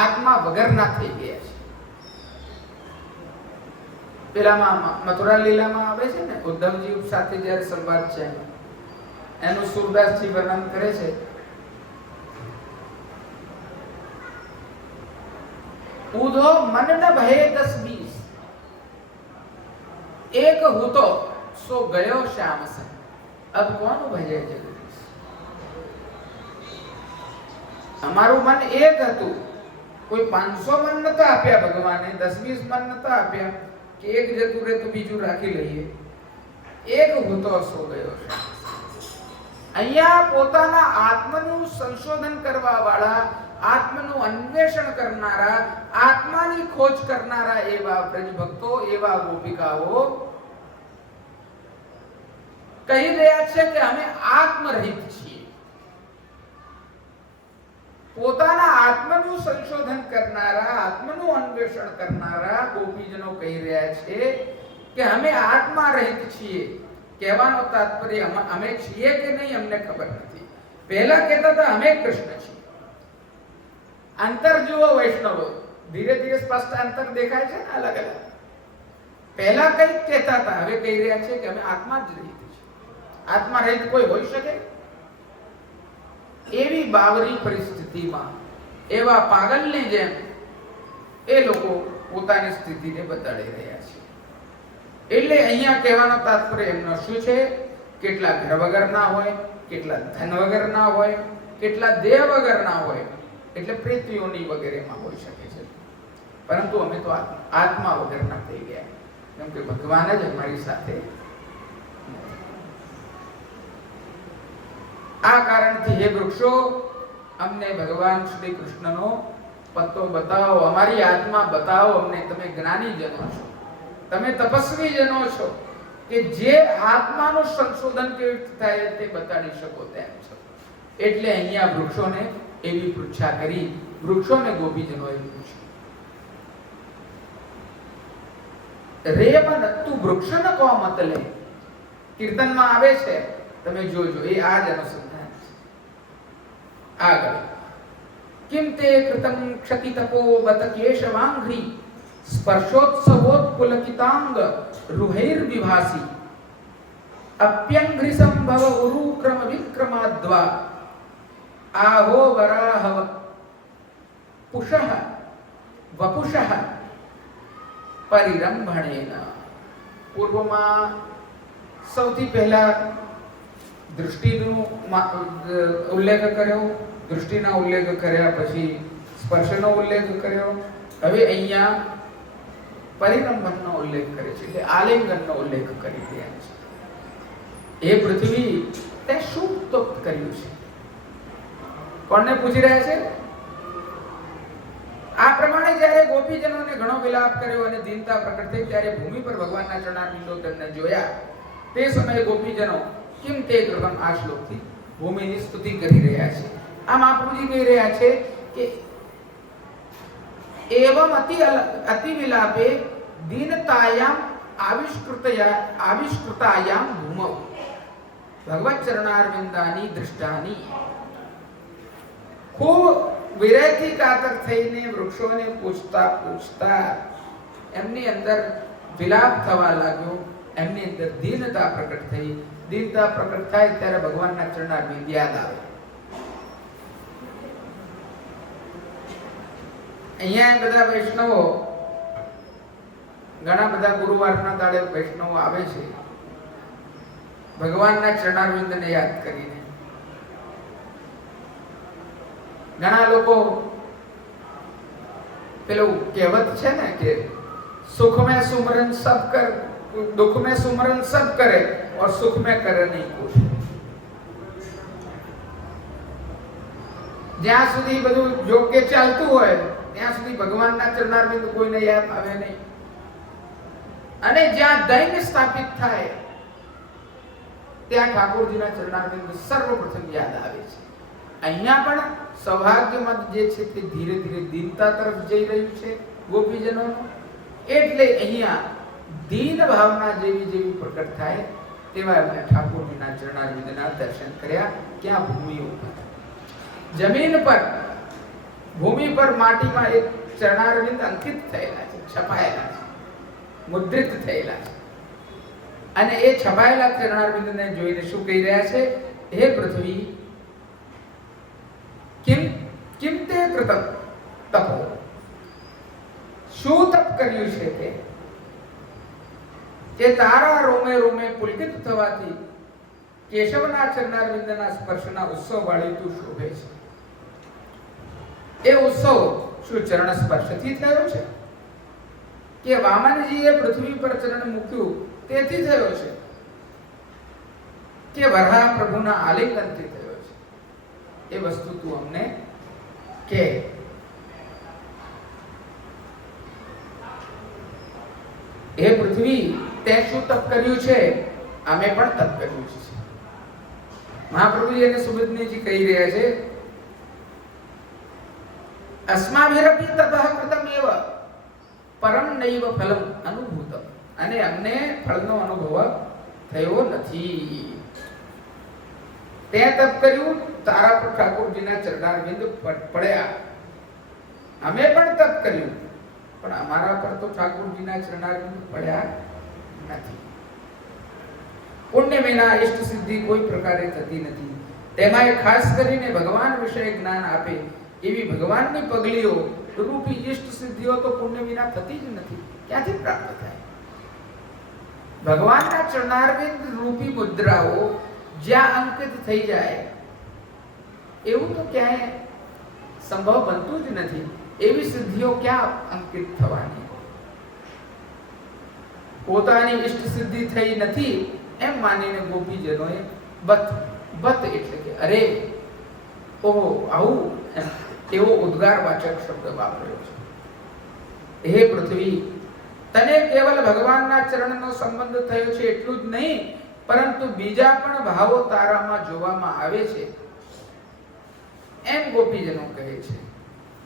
આત્મા વગરના થઈ ગયા છે. પેલામાં મથુરા લીલામાં આવે છે ને, ઉદ્ધવજી સાથે જ્યારે સંવાદ છે એનું સુરદાસજી વર્ણન કરે છે. ઉધો મન ન ભય 10-20, એક હુતો સો ગયો શ્યામ સંગ, અબ કોણ ભજે જગદીશ. અમારું મન એક હતું, કોઈ 500 મન નતા આપ્યા ભગવાને, 10-20 મન નતા આપ્યા કે એક જતું રહે તો બીજું રાખી લઈએ. એક હુતો સો ગયો શ્યામ. અહીંયા પોતાના આત્મનું સંશોધન કરવા વાળા, આત્મનું અન્વેષણ કરનારા, આત્માની ખોજ કરનારા એવા બ્રજ ભક્તો, એવા ગોપિકાઓ કહી રહ્યા છે કે અમે આત્મરહિત છીએ. પોતાના આત્મનું સંશોધન કરનારા, આત્મનું અન્વેષણ કરનારા ગોપીજનો કહી રહ્યા છે કે અમે આત્મા રહિત છીએ. કહેવાનો તાત્પર્ય અમે છીએ કે નહીં અમને ખબર નથી. પહેલા કહેતા હતા અમે કૃષ્ણ છીએ. અંતર જુઓ વૈષ્ણવો, ધીરે ધીરે સ્પષ્ટ અંતર દેખાય છે ને, અલગ અલગ. પહેલા કઈ કહેતા હતા, હવે કહી રહ્યા છે કે અમે આત્મા જ રહિત છીએ. આત્મા રહિત કોઈ હોઈ શકે? એવી બાવરી પરિસ્થિતિમાં, એવા પાગલની જેમ એ લોકો પોતાની સ્થિતિને બતાડી રહ્યા છે. એટલે અહીંયા કહેવાનો તાત્પર્ય એમનો શું છે? કેટલા ઘર વગરના હોય, કેટલા ધન વગરના હોય, કેટલા દેહ વગરના હોય, એટલે પ્રેતીઓની વગેરેમાં હોઈ શકે છે. પરંતુ અમે તો આત્મા વગરના થઈ ગયા, કેમ કે ભગવાન જ અમારી સાથે. આ કારણથી હે વૃક્ષો, અમને ભગવાન શ્રી કૃષ્ણનો પત્તો બતાવો, અમારી આત્મા બતાવો અમને. તમે જ્ઞાની જનો છો, તમે તપસ્વી જનો છો કે જે આત્માનું સંશોધન કેવી રીતે થાય તે બતાડી શકો તેમ છો. એટલે અહીંયા વૃક્ષોને એવી પૃચ્છા કરી. વૃક્ષોને ગોપીજનોએ પૂછ્યું, રેમ નત્તુ વૃક્ષન કો મતલે. કીર્તનમાં આવે છે, તમે જોજો, એ આ જ અનુસંધાન છે. આગળ કિમ તે કૃતમ ક્ષતિ તપો બત કેશવાંઘ્રી સ્પર્શોત્સવોત્પુલકિતાંગ રૂહૈર વિભાસી અપ્યંઘ્રી સંભવ ઉરુક્રમ વિક્રમાદ્વા આહો વરાહ પુષઃ વપુષઃ પરિરંભણેન. પૂર્વમાં સૌથી પહેલા દૃષ્ટિનો ઉલ્લેખ કર્યો, દૃષ્ટિના ઉલ્લેખ કર્યા પછી સ્પર્શનો ઉલ્લેખ કર્યો. હવે અહીંયા પરિરંભનનો ઉલ્લેખ કરે છે, એટલે આલિંગનનો ઉલ્લેખ કરી રહ્યા છે. એ પૃથ્વી તે શું તપ કર્યું છે? કોણને પૂછી રહ્યા છે? આ પ્રમાણે જ્યારે ગોપીજનોને ઘણો વિલાપ કર્યો અને દીનતા પ્રકટ થઈ, ત્યારે ભૂમિ પર ભગવાનના ચરણારવિંદો તેમને જોયા. તે સમયે ગોપીજનો કિમ તે કૃતમ આ શ્લોકથી ભૂમિની સ્તુતિ કરી રહ્યા છે. આ મહાપ્રભુજી કહી રહ્યા છે કે एवं अति विलापे दीनतायाम आविष्कृतायाम भूमौ भगवत चरणारविंदानी दृष्टानी. खूब વિરહથી કાતર થઈને વૃક્ષોને પૂછતા પૂછતા એમની અંદર વિલાપ થવા લાગ્યો, એમની અંદર દીનતા પ્રકટ થઈ. દીનતા પ્રકટ થાય ત્યારે ભગવાનના ચરણારવિંદ યાદ આવે. અહીંયા બધા વૈષ્ણવો, ઘણા બધા ગુરુવારના દાડે વૈષ્ણવો આવે છે ભગવાનના ચરણારવિંદને યાદ કરીને. ઘણા લોકો પેલું કહેવત છે ને કે સુખ में सुमरन सब कर, दुख में सुमरन सब करे और सुख में करे नहीं कुछ. જ્યાં સુધી બધું યોગ્ય ચાલતું હોય ત્યાં સુધી ભગવાનના ચરણારવિંદ કોઈને યાદ આવે નહીં. અને જ્યાં દૈન્ય સ્થાપિત થાય ત્યાં ઠાકોરજીના ચરણારવિંદ સર્વપ્રથમ યાદ આવે છે. અહીંયા પણ સૌભાગ્યમત જે છે તે ધીરે ધીરે દીનતા તરફ જઈ રહ્યું છે ગોપીજનોનું. એટલે અહીંયા દીન ભાવના જેવી જેવી પ્રગટ થાય તેવા એમને ઠાકોરજીના ચરણારવિંદના દર્શન કર્યા. ક્યાં ભૂમિ ઉપર, જમીન પર, ભૂમિ પર માટીમાં એક ચરણારવિંદ અંકિત થયેલા છે, છપાયેલા છે, મુદ્રિત થયેલા છે. અને એ છપાયેલા ચરણારવિંદને જોઈને શું કહી રહ્યા છે? હે પૃથ્વી, કિમ તે કૃતમ તપો, શું તપ કર્યું છે તે કે તારા રોમે રોમે પુલકિત થવાથી કેશવના ચરણારવિંદના સ્પર્શના ઉત્સવ વાળી તું શોભે છે. એ ઉત્સવ શું ચરણ સ્પર્શથી થયો છે કે વામનજીએ પૃથ્વી પર ચરણ મૂક્યું તેથી થયો છે કે વરાહ પ્રભુના આલિંગનથી થયો છે? એ વસ્તુ તું અમને કે. હે પૃથ્વી, તે શું તપ કર્યું છે? અમે પણ તપ કર્યું છે. મહાપ્રભુજી અને સુબોધનીજી કહી રહ્યા છે, અસ્માભિરપી તપઃ કૃતમ એવ પરમ નૈવ ફલમ અનુભૂતમ. અને અમને ફળનો અનુભવ થયો નથી. તે તપ કર્યું, તારા પર ઠાકોરજીના ચરણારવિંદ પડ્યા. અમે પણ તપ કર્યું, પણ અમારા પર તો ઠાકોરજીના ચરણારવિંદ પડ્યા નથી. પુણ્ય વિના ઇષ્ટ સિદ્ધિ કોઈ પ્રકારે થતી નથી. તેમાં ખાસ કરીને ભગવાન વિશે જ્ઞાન આપે એવી ભગવાનની પગલીઓ રૂપી ઇષ્ટ સિદ્ધિઓ તો પુણ્ય વિના થતી જ નથી. ક્યાંથી પ્રાપ્ત થાય? ભગવાનના ચરણારવિંદ રૂપી મુદ્રાઓ જ્યાં અંકિત થઈ જાય એવું તો ક્યાંય સંભવ બનતું જ નથી. એવી સિદ્ધિઓ ક્યાં અંકિત થવાની? પોતાની ઇષ્ટ સિદ્ધિ થઈ નથી એમ માનીને ગોપીજનોએ બત એટલે કે અરે ઓહો આવું એવો ઉદ્ગારવાચક શબ્દ વાપર્યો છે. હે પૃથ્વી, તને કેવલ ભગવાનના ચરણનો સંબંધ થયો છે એટલું જ નહીં, પરંતુ બીજા પણ ભાવો તારામાં જોવામાં આવે છે એમ ગોપીજનો કહે છે.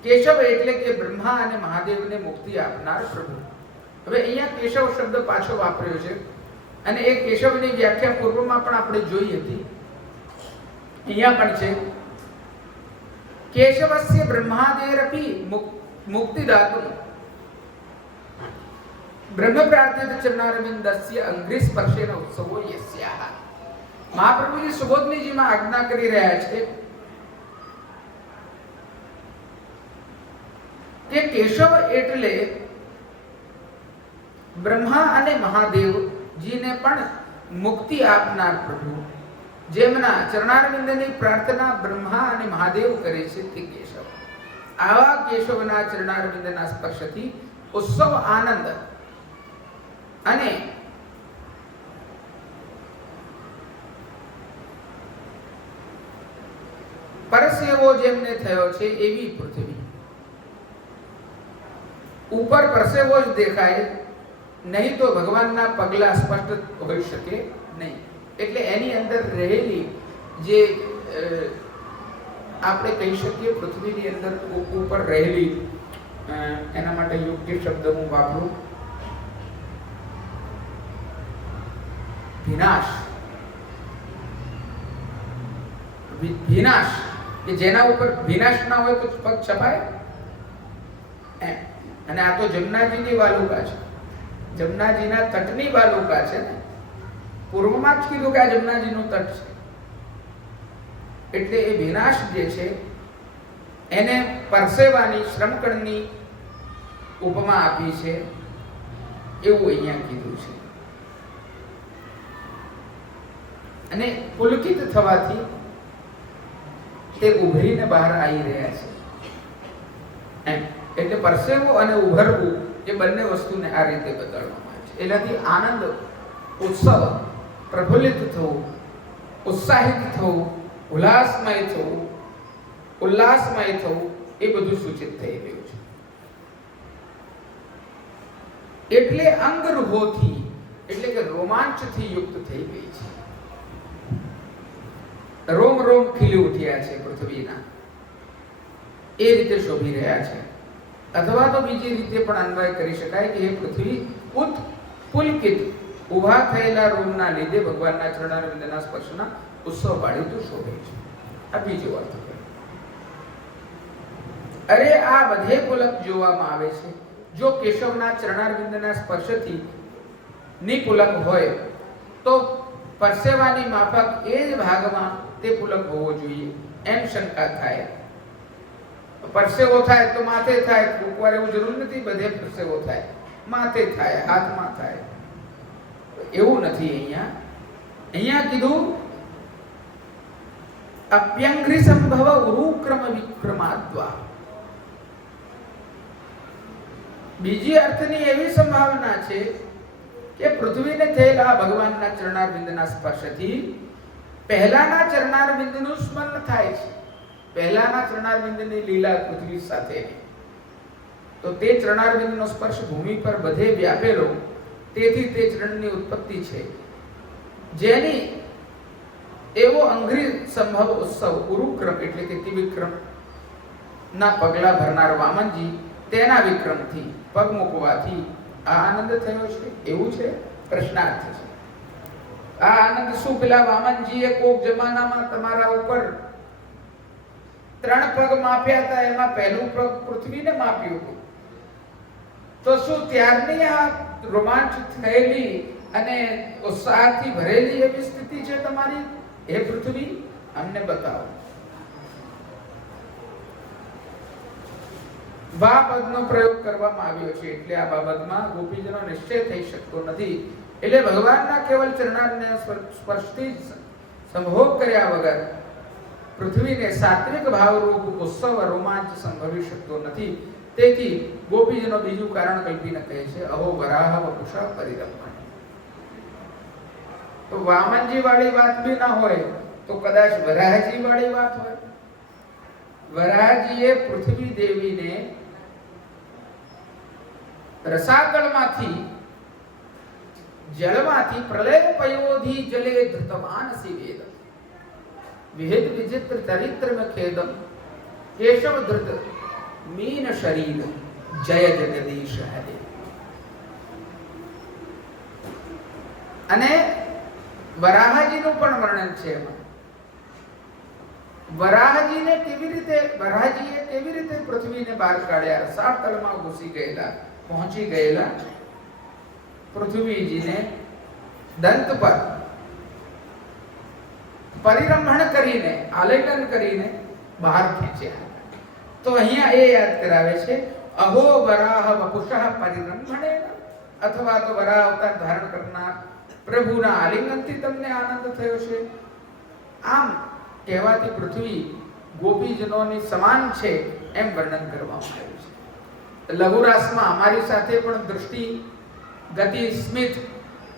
કેશવ એટલે કે બ્રહ્મા અને મહાદેવને મુક્તિ આપનાર પ્રભુ. હવે અહીંયા કેશવ શબ્દ પાછો વાપર્યો છે અને એ કેશવની વ્યાખ્યા પૂર્વમાં પણ આપણે જોઈ હતી. અહીંયા પણ છે કેશવસ્ય બ્રહ્માદેરપી મુક્તિદાતુ બ્રહ્મ પ્રાર્થિત ચરણારવિંદસ્ય અંઘ્રી સ્પર્શેન ઉત્સવો યસ્યાહ. મહાપ્રભુજી સુબોધનીજીમાં આજ્ઞા કરી રહ્યા છે કે કેશવ એટલે બ્રહ્મા અને મહાદેવજીને પણ મુક્તિ આપનાર પ્રભુ. જેમના ચરણારવિંદની પ્રાર્થના બ્રહ્મા અને મહાદેવ કરે છે તે કેશવ. આવા કેશવના ચરણારવિંદના સ્પર્શથી ઉત્સવ આનંદ અને પરસેવો જેમને થયો છે એવી પૃથ્વી. ઉપર પરસેવો જ દેખાય, નહીં તો ભગવાનના પગલા સ્પષ્ટ હોઈ શકે નહીં. એટલે એની અંદર રહેલી જે આપણે કહી શકીએ પૃથ્વીની અંદર ઉપર રહેલી, એના માટે યોગ્ય શબ્દ હું વાપરું, વિનાશ. વિનાશ કે જેના ઉપર વિનાશ ના હોય તો પગ છપાય. અને આ તો જમનાજીની વાલુકા છે, જમનાજીના તટની વાલુકા છે ને. પૂર્વમાં જ કીધું કે આ જમનાજીનો તટ છે. એટલે એ વિનાશ જે છે એને પરસેવાની શ્રમકણની ઉપમા આપી છે એવું અહીંયા કીધું છે. અને પુલકિત થવાથી તે ઉભરીને બહાર આવી રહ્યા છે એમ. એટલે પરસેવો અને ઉભરવું એ બંને વસ્તુને આ રીતે બતાડવામાં આવે છે. એનાથી આનંદ, ઉત્સવ, પ્રફુલ્લિત થવું, ઉત્સાહિત થવું, ઉલ્લાસમય થવું એ બધું સૂચિત થઈ રહ્યું છે. એટલે અંગરૂહોથી એટલે કે રોમાંચથી યુક્ત થઈ ગઈ છે. રોમ રોમ ખીલી ઉઠ્યા છે પૃથ્વીના, એ રીતે શોભી રહ્યા છે. અથવા તો બીજી રીતે પણ અન્વય કરી શકાય કે એ પૃથ્વી પુલકિત ઉભા થયેલા રોમના લીધે ભગવાનના ચરણારવિંદના સ્પર્શના ઉત્સવ પાડ્યું શોભે છે. આ બીજો અર્થ. અરે આ બધે પુલક જોવામાં આવે છે. જો કેશવના ચરણારવિંદના સ્પર્શથી નિપુલક હોય તો પરસેવાની માફક એ જ ભાગમાં તે પુલક હોવો જોઈએ એમ શંકા થાય. પરસેવો થાય તો માથે થાય, કોકવાર એવું જરૂર નથી બધે પરસેવો થાય, માથે થાય, હાથમાં થાય, એવું નથી. અહીંયા કીધું અપ્યંઘ્રી સંભવ ઉરુક્રમ વિક્રમાદ્વા. બીજી અર્થની એવી સંભાવના છે કે પૃથ્વીને થયેલા ભગવાનના ચરણારવિંદના સ્પર્શથી પહેલાના ચરણારવિંદનું સ્મરણ થાય છે. પહેલાના ચરણારવિંદની લીલા પૃથ્વી સાથે, તો તે ચરણારવિંદનો સ્પર્શ ભૂમિ પર બધે વ્યાપેલો, તેથી તે ચરણની ઉત્પત્તિ છે. જેની એવો અંઘ્રી સંભવ ઉત્સવ ઉરુક્રમ એટલે કે ત્રિવિક્રમ ના પગલા ભરનાર વામનજી તેના વિક્રમથી પગ મૂકવાથી આ આનંદ થયો છે, એવું છે. પ્રશ્નાર્થ છે. આ આનંદ શું પેલા વામનજીએ કોક જમાનામાં તમારા ઉપર 3 પગ માપ્યા હતા, એમાં પહેલું પગ પૃથ્વીને માપ્યું હતું, તો શું ત્યારની આ રોમાંચ થયેલી અને ઉત્સાહથી ભરેલી એવી સ્થિતિ છે તમારી? હે પૃથ્વી, અમને બતાવો. વા પદનો પ્રયોગ કરવામાં આવ્યો છે એટલે આ બાબતમાં ગોપીજનો નિશ્ચય થઈ શકતો નથી. એટલે ભગવાનના કેવલ ચરણારને સ્પર્શથી સંભોગ કર્યા વગર પૃથ્વીને સાત્વિક ભાવરૂપ ઉત્સવ રોમાંચ સંભવી શકતો નથી. તેથી ગોપીજનો બીજું કારણ કલ્પીને કહે છે અહો વરાહ વપુષા પરિરમણ. તો વામનજી વાળી વાત બી ના હોય તો કદાચ વરાહજી વાળી વાત હોય. વરાહજીએ પૃથ્વી દેવીને રસાતળમાંથી જળમાંથી પ્રલય પયોધી જલે ધૃતવાન સિવેદ વિહિત વિચિત્ર ચરિત્ર में ખેદમ કેશવ ધૃત મીન શરીર જય જગદીશ હરે. અને વરાહજીનું પણ વર્ણન છે એમાં. વરાહજીએ કેવી રીતે પૃથ્વીને બહાર કાઢ્યા, રસાતળમાં ઘૂસી ગયેલા, પહોંચી ગયેલા પૃથ્વીજીને દંત પર પરિરંભણ કરીને, આલિંગન કરીને બહાર ખેંચ્યા. તો અહીંયા એ યાદ કરાવે છે અહો વરાહ વપુષઃ પરિરંભણેન, અથવા તો વરાહ અવતાર ધારણ કરનાર પ્રભુના આલિંગનથી તમને આનંદ થયો છે. આમ કહેવાથી પૃથ્વી ગોપીજનોની સમાન છે એમ વર્ણન કરવામાં આવ્યું છે. લઘુરાસમાં અમારી સાથે પણ દૃષ્ટિ, ગતિ, સ્મિત,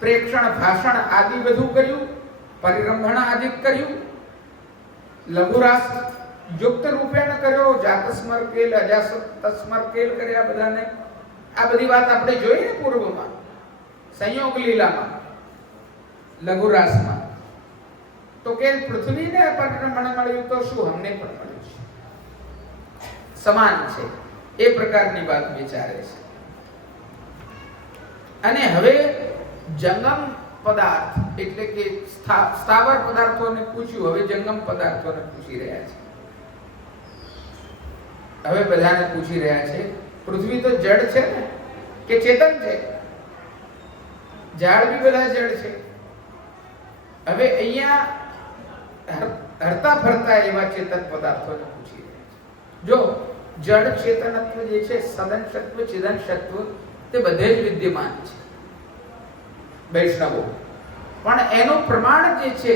પ્રેક્ષણ, ભાષણ આદિ બધું કર્યું, પરિરંભણ આદિ કર્યું. લઘુરાસ યુક્ત રૂપે કર્યો, જાતસ્મર કેલ, અજાતસ્મર કેલ કર્યા બધાને. આ બધી વાત આપણે જોઈ ને પૂર્વમાં સંયોગ લીલામાં લઘુરાસમાં. તો કે પૃથ્વીને પરિરંભણ મળ્યું તો શું અમને પણ મળ્યું છે, સમાન છે, એ પ્રકારની વાત વિચારે છે. અને હવે જંગમ પદાર્થ એટલે કે સ્થાવર પદાર્થોને પૂછ્યું, હવે જંગમ પદાર્થોને પૂછી રહ્યા છે. હવે બધાને પૂછી રહ્યા છે પૃથ્વી તો જડ છે ને કે ચેતન છે? ઝાડ બી બધા જડ છે. હવે અહીંયા હરતા ફરતા એવા ચેતન પદાર્થોને પૂછી રહ્યા છે. જો જડ ચેતનત્વ જે છે, સદન સત્વ, ચિદન સત્વ, તે બધે જ વિદ્યમાન છે વૈષ્ણવો. પણ એનું પ્રમાણ જે છે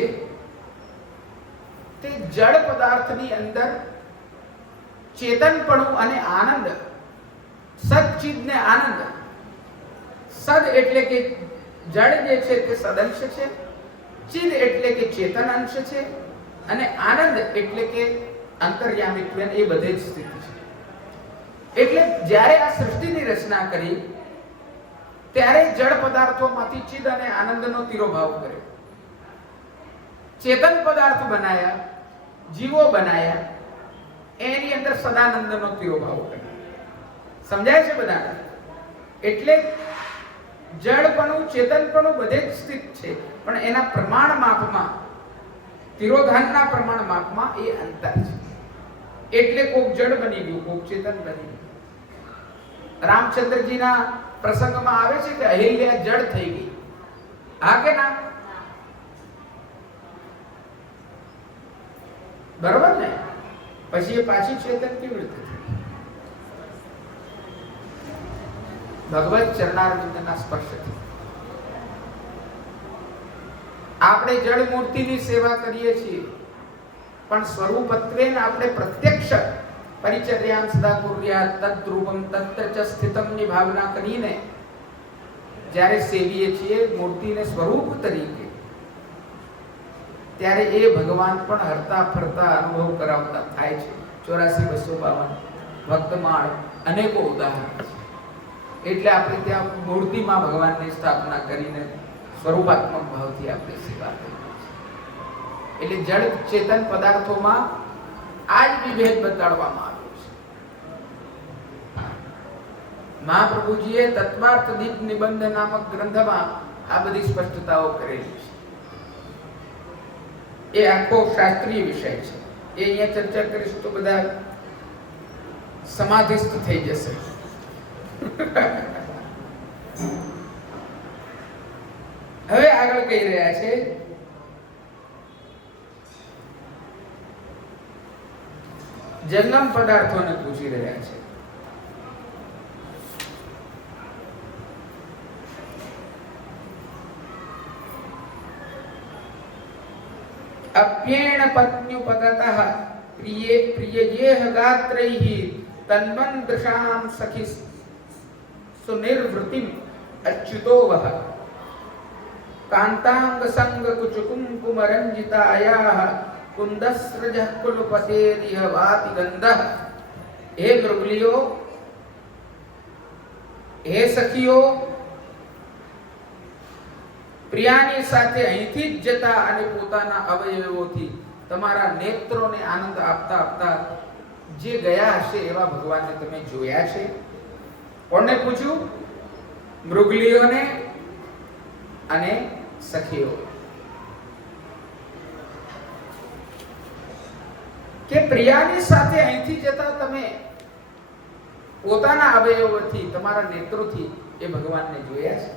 તે જડ પદાર્થની અંદર ચેતનપણું અને આનંદ, સચ્ચિદ ને આનંદ. સદ એટલે કે જડ જે છે તે સદંશ છે, ચિદ એટલે કે ચેતન અંશ છે, અને આનંદ એટલે કે અંતર્યામિત્વ, એ બધે જ સ્થિતિ છે. એટલે જ્યારે આ સૃષ્ટિની રચના કરી ત્યારે જળ પદાર્થોમાંથી ચિદ અને આનંદનો તિરોભાવ કર્યો. ચેતન પદાર્થ બનાયા, જીવો બનાયા, એની અંદર સદાનંદનો તિરોભાવ કર્યો. સમજાય છે બધાને? એટલે જળપણું ચેતનપણું બધે જ સ્થિત છે, પણ એના પ્રમાણ માપમાં, તિરોધાનના પ્રમાણ માપમાં એ અંતર છે. એટલે કોક જળ બની ગયું, કોક ચેતન બની ગયું. રામચંદ્રજીના પ્રસંગમાં આવે છે કે અહિલ્યા જળ થઈ ગઈ. હા કે ના? બરોબર ને? પછી એ પાછી ચેતન કેવી રીતે થઈ? ભગવત ચરણારવિંદના સ્પર્શથી. આપણે જળ મૂર્તિની સેવા કરીએ છીએ, પણ સ્વરૂપત્વેન આપણે પ્રત્યક્ષ પરિચર્યામ સદા કુર્યાત તદ્રૂપમ તત્ર ચ સ્થિતમની ભાવના કરીને જ્યારે સેવીએ છીએ મૂર્તિને સ્વરૂપ તરીકે, ત્યારે એ ભગવાન પણ હરતા ફરતા અનુભવ કરાવતા થાય છે. 84,252 ભક્તમાળ અનેકો ઉદાહરણ છે. એટલે આપણે ત્યાં મૂર્તિમાં ભગવાનની સ્થાપના કરીને સ્વરૂપાત્મક ભાવથી આપણે સેવા કરીએ છીએ. એટલે જળ ચેતન પદાર્થોમાં આ જ વિભેદ બતાડવામાં આવ્યો છે. મહાપ્રભુજીએ તત્વાર્થ દીપ નિબંધ નામક ગ્રંથમાં આ બધી સ્પષ્ટતાઓ કરેલી છે. એ આખો શાસ્ત્રીય વિષય છે. એ અહીંયા ચર્ચા કરીશું તો બધા સમાધિસ્થ થઈ જશે. હવે આગળ કહી રહ્યા છે જંગમ પદાર્થોને પૂછી રહ્યા છે. અપ્યેણ પત્ન્યુપગતઃ પ્રિયેહ ગાત્રૈઃ તન્મન્દૃશાં સખી સુનિર્વૃતિમ અચ્યુતો વહ કાંતાંગ સંગ કુચુકુંકુમ રંજિતાયાઃ કુંદસ્રજઃ કુલપતેરિહ વાતિ ગંધઃ. હે મૃગલીઓ, હે સખીઓ, પ્રિયાની સાથે અહીંથી જ જતા અને પોતાના અવયવોથી તમારા નેત્રોને આનંદ આપતા આપતા જે ગયા હશે એવા ભગવાનને તમે જોયા છે? કોને પૂછ્યું? મૃગલીઓને અને સખીઓ. કે પ્રિયાની સાથે અહીંથી જતા તમે પોતાના અવયવોથી, તમારા નેત્રોથી એ ભગવાનને જોયા છે?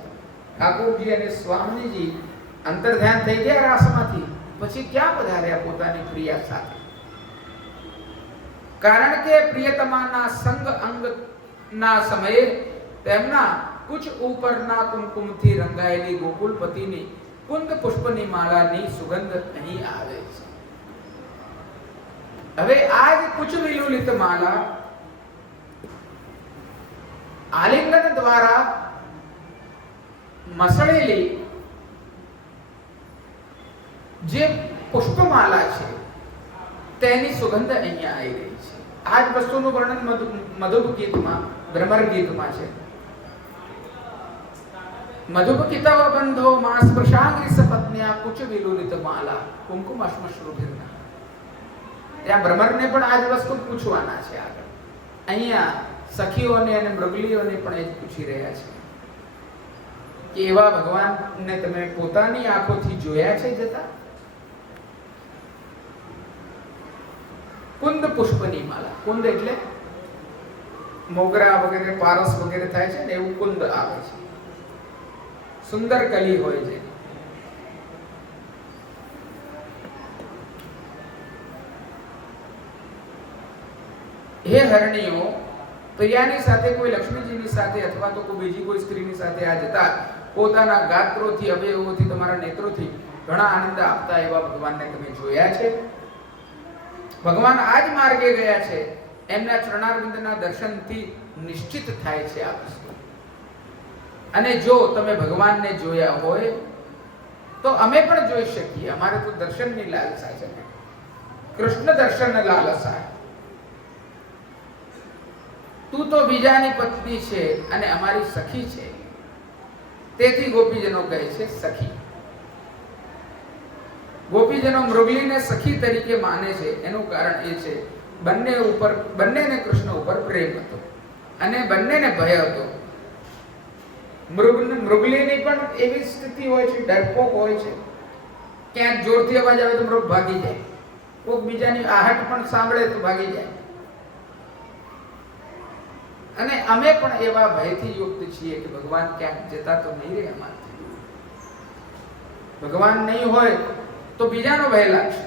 ઠાકોરજી અને સ્વામીજી અંતર્ધ્યાન થઈ ગયા રાસમાંથી, પછી ક્યાં પધાર્યા પોતાની પ્રિયા સાથે? કારણ કે પ્રિયતમાના સંગ અંગના સમયે તેમના કુચ ઉપરના કુમકુમથી રંગાયેલી ગોકુલપતિની કુંદ પુષ્પની માળાની સુગંધ અહીં આવે છે. હવે આ જ કુચ વિલુલિત માળા આલિંગન દ્વારા મસળેલી જે પુષ્પમાલા છે તેની સુગંધ અહીંયા આવી રહી છે. આ જ વસ્તુનું વર્ણન મધુપ ગીતમાં, ભ્રમર ગીતમાં છે. મધુપ કિતવ બંધો મા સ્પર્શાંગી સપત્ન્યા કુચ વિલુલિત માલા કુમકુમ અશ્મશ્રુભિર્ના. ત્યાં ભ્રમરને પણ આ જ વસ્તુ પૂછવાના છે આગળ. અહીંયા સખીઓને અને મૃગલીઓને પણ એ જ પૂછી રહ્યા છે કે એવા ભગવાનને તમે પોતાની આંખોથી જોયા છે જતા? કુંદ પુષ્પની માલા. કુંદ એટલે મોગરા વગેરે, પારસ વગેરે થાય છે ને, એવું કુંદ આવે છે. સુંદર કલી હોય છે. હે હરણીઓ, પ્રિયાની સાથે, કોઈ લક્ષ્મીજીની સાથે અથવા તો કોઈ બીજી કોઈ સ્ત્રીની સાથે આ જતા પોતાના ગાત્રોથી, અવયવોથી, તમારા નેત્રોથી ઘણા આનંદ આપતા એવા ભગવાનને તમે જોયા છે? ભગવાન આ જ માર્ગે ગયા છે. એમના ચરણારવિંદના દર્શનથી નિશ્ચિત થાય છે આ વસ્તુ. અને જો તમે ભગવાનને જોયા હોય તો અમે પણ જોઈ શકીએ. અમારે તો દર્શનની લાલસા છે, કૃષ્ણ દર્શન લાલસા. તું તો બીજાની પત્ની છે અને અમારી સખી છે, તેથી ગોપીજનો કહે છે સખી. ગોપીજનો મૃગલીને સખી તરીકે માને છે એનું કારણ એ છે બંનેને કૃષ્ણ ઉપર પ્રેમ હતો અને બંનેને ભય હતો. મૃગલીની પણ એવી સ્થિતિ હોય છે, ડરપોક હોય છે. ક્યાંક જોરથી અવાજ આવે તો મૃગ ભાગી જાય, કોઈક બીજાની આહટ પણ સાંભળે તો ભાગી જાય. અને અમે પણ એવા ભયથી યુક્ત છીએ કે ભગવાન ક્યાંક જતા તો નહીં રહે અમારથી. ભગવાન નહીં હોય તો બીજાનો ભય લાગશે.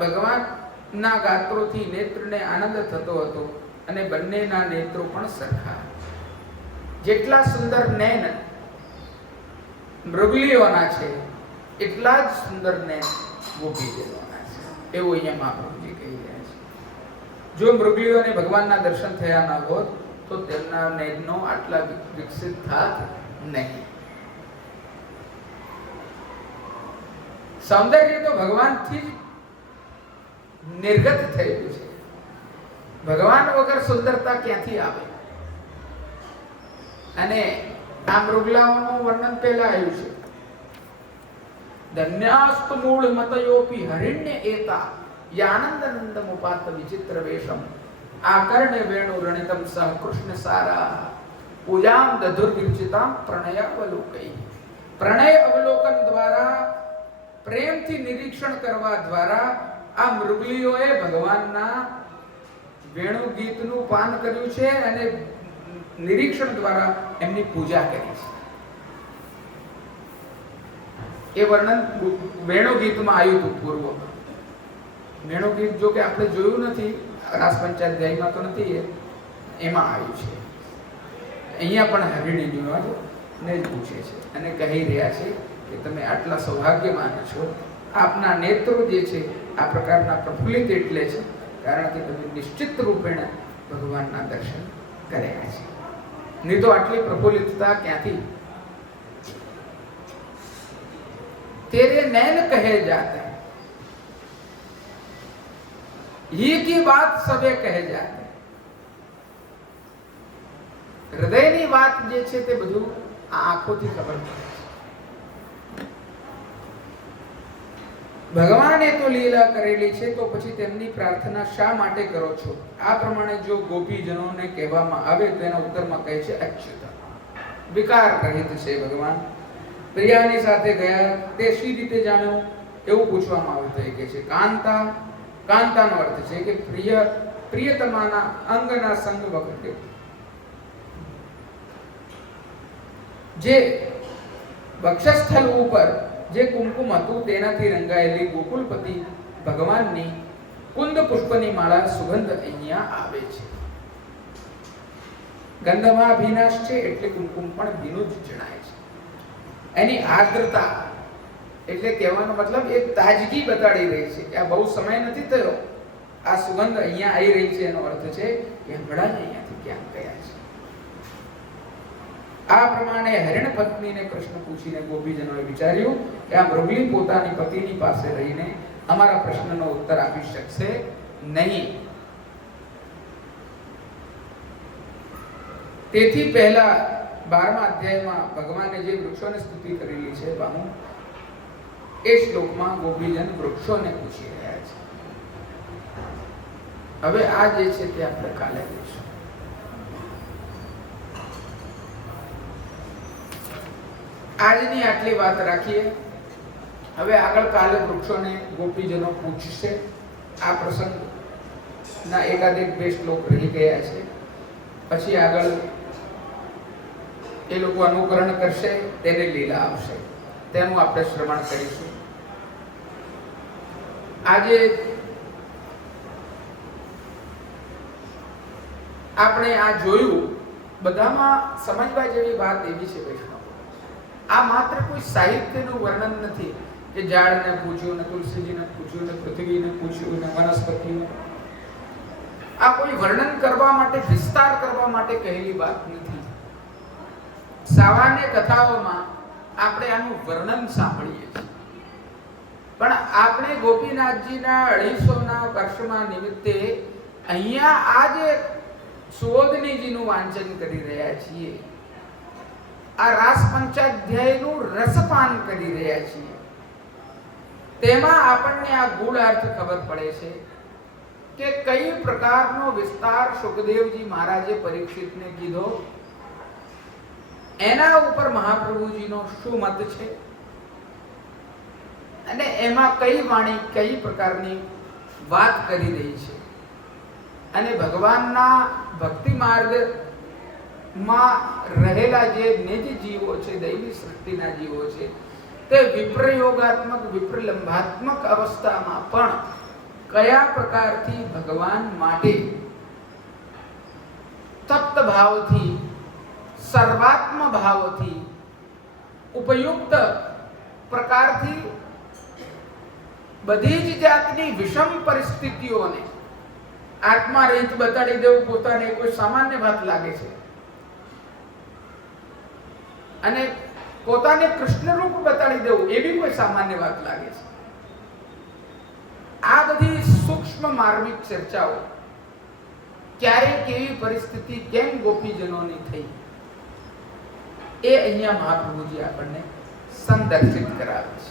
ભગવાનના ગાત્રોથી નેત્રને આનંદ થતો હતો અને બંનેના નેત્રો પણ સરખા. જેટલા સુંદર નયન મૃગલીઓના છે એટલા જ સુંદર નયન ગોપીજનોના છે, એવું અહીંયા મહાપ્રભુજી કહી રહ્યા છે. જો મૃગલીઓને ભગવાનના દર્શન થયા ન હોત તો તેમના નયનો આટલા વિકસિત થાત નહીં. સૌંદર્ય તો ભગવાનથી જ નિર્ગત થયેલું છે. ભગવાન વગર સુંદરતા ક્યાંથી આવે? અને આ મૃગલાઓનું વર્ણન પહેલા આવ્યું છે. ધન્યાસ્તુ મૂળ મતયોપી હરિણ્ય એતા યાનંદ મુપાત વિચિત્ર વેશમ આકર્ણ્ય વેણુ રણિતમ સહ કૃષ્ણ સારા પૂજામ દધુર્વિરચિતામ પ્રણયાવલોકૈ. પ્રણય અવલોકન દ્વારા, પ્રેમથી નિરીક્ષણ કરવા દ્વારા આ મૃગલીઓએ ભગવાનના વેણુ ગીતનું પાન કર્યું છે અને નિરીક્ષણ દ્વારા એમની પૂજા કરી છે. એ વર્ણન વેણુ ગીતમાં આવ્યું હતું પૂર્વ. વેણુ ગીત જો કે આપણે જોયું નથી, રાસ પંચાધ્યાયમાં તો નથી, એમાં આવ્યું છે. અહીંયા પણ હરિણી જોવાને જ પૂછે છે અને કહી રહ્યા છે કે તમે આટલા સૌભાગ્યવાન છો. આપના નેત્રો જે છે આ પ્રકારના પ્રફુલ્લિત એટલે છે કારણ કે તમે નિશ્ચિત રૂપેણ ભગવાનના દર્શન કર્યા છે. નહીં તો આટલી પ્રફુલ્લિતતા ક્યાંથી? तेरे नैन कहे जाते हैं, ये की बात सबे कहे जाते हैं. હૃદયની વાત જે છે તે બધું આંખોથી ખબર પડે છે. ભગવાને તો લીલા કરેલી છે તો પછી તેમની પ્રાર્થના શા માટે કરો છો? આ પ્રમાણે જો ગોપીજનોને કહેવામાં આવે તો એના ઉત્તરમાં કહે છે અચ્યુત, વિકાર રહિત છે ભગવાન. પ્રિયાની સાથે ગયા તે શી રીતે જાણ્યું એવું પૂછવામાં આવે તો એ કહે છે કાંતા. કાંતાનો અર્થ છે કે પ્રિયતમાના અંગના સંગ વખતે જે વક્ષસ્થળ ઉપર જે કુમકુમ હતું તેનાથી રંગાયેલી ગોકુલપતિ ભગવાનની કુંદ પુષ્પની માળા સુગંધ અહીંયા આવે છે. ગંધમાં ભીનાશ છે એટલે કુમકુમ પણ ભીનું જ જણાય છે. એની આર્દ્રતા એટલે કહેવાનો મતલબ એ તાજગી બતાડી રહી છે કે આ બહુ સમય નથી થયો, આ સુગંધ અહીંયા આવી રહી છે. એનો અર્થ છે કે હમણાં જ અહીંયાથી ક્યાંક ગયા છે. આ પ્રમાણે હરિણ પત્નીને કૃષ્ણ પૂછીને ગોપીજનોએ વિચાર્યું કે આ મૃગલી પોતાની પતિની પાસે રહીને અમારા પ્રશ્નનો ઉત્તર આપી શકશે નહીં. તેથી પહેલા 12મા અધ્યાયમાં ભગવાને જે વૃક્ષોની સ્તુતિ કરેલી છે બાહુ, એ શ્લોકમાં ગોપીજન વૃક્ષોને પૂછી રહ્યા છે. હવે આ જે છે તે આપણે કાલે જોઈશું. આજની આટલી વાત રાખીએ. હવે આગળ કાલે વૃક્ષોને ગોપીજનો પૂછશે. આ પ્રસંગના એકાદેક 2 શ્લોક રહી ગયા છે. પછી આગળ એ લોકો અનુકરણ કરશે, તેને લીલા આવશે, તેનું આપણે શ્રવણ કરીશું. આજે આપણે આ જોયું, બધામાં સમજવા જેવી વાત એવી છે વૈષ્ણવ, આ માત્ર કોઈ સાહિત્યનું વર્ણન નથી કે ઝાડને પૂછ્યું ને તુલસીજીને પૂછ્યું ને પૃથ્વીને પૂછ્યું ને વનસ્પતિને. આ કોઈ વર્ણન કરવા માટે, વિસ્તાર કરવા માટે કહેલી વાત નથી. સામાન્ય કથાઓમાં આપણે આનું વર્ણન સાંભળીએ છીએ, પણ આપણે ગોપીનાથજીના 250ના વર્ષમાં નિમિત્તે અહીંયા આ જે સુબોધનીજીનું વાંચન કરી રહ્યા છીએ, આ રાસ પંચાધ્યાયનું રસપાન કરી રહ્યા છીએ. તેમાં આપણને આ ગૂઢ અર્થ ખબર પડે છે કે કઈ પ્રકારનો વિસ્તાર સુખદેવજી મહારાજે પરીક્ષિતને કીધો, એના ઉપર મહાપ્રભુજીનો શું મત છે, અને એમાં કઈ વાણી કઈ પ્રકારની વાત કરી રહી છે. અને ભગવાનના ભક્તિ માર્ગમાં રહેલા જે નિજ જીવો છે, દૈવી સૃષ્ટિના જીવો છે, તે વિપ્રયોગાત્મક વિપ્રલંબાત્મક અવસ્થામાં પણ કયા પ્રકારથી ભગવાન માટે તપ્ત ભાવથી સર્વાત્મ ભાવથી ઉપયુક્ત પ્રકારથી બધી જ જાતની વિષમ પરિસ્થિતિઓને આત્મા રહિત બતાડી દેવું પોતાને કોઈ સામાન્ય વાત લાગે છે, અને પોતાને કૃષ્ણ રૂપ બતાડી દેવું એ બી કોઈ સામાન્ય વાત લાગે છે. આ બધી સૂક્ષ્મ માર્મિક ચર્ચાઓ ક્યારે કેવી પરિસ્થિતિ કેમ ગોપીજનોની થઈ, એ અહીંયા મહાપ્રભુજી આપણને સંદર્શિત કરાવે છે.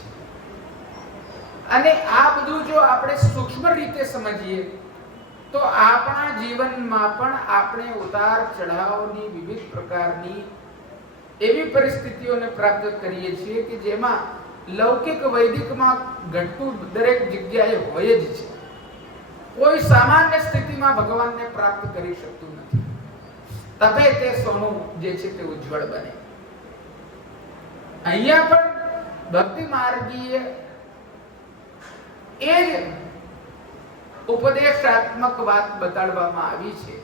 અને આ બધું જો આપણે સૂક્ષ્મ રીતે સમજીએ તો આપણા જીવનમાં પણ આપણે ઉતાર ચઢાવની વિવિધ પ્રકારની એવી પરિસ્થિતિઓને પ્રાપ્ત કરીએ છીએ કે જેમાં લૌકિક વૈદિકમાં ઘટતું દરેક જગ્યાએ હોય જ છે. કોઈ સામાન્ય સ્થિતિમાં ભગવાનને પ્રાપ્ત કરી શકતું નથી. તપે તે સોનું જે છે તે ઉજ્જવળ બને. અહીંયા પણ ભક્તિ માર્ગીય એ જ ઉપદેશાત્મક વાત બતાડવામાં આવી છે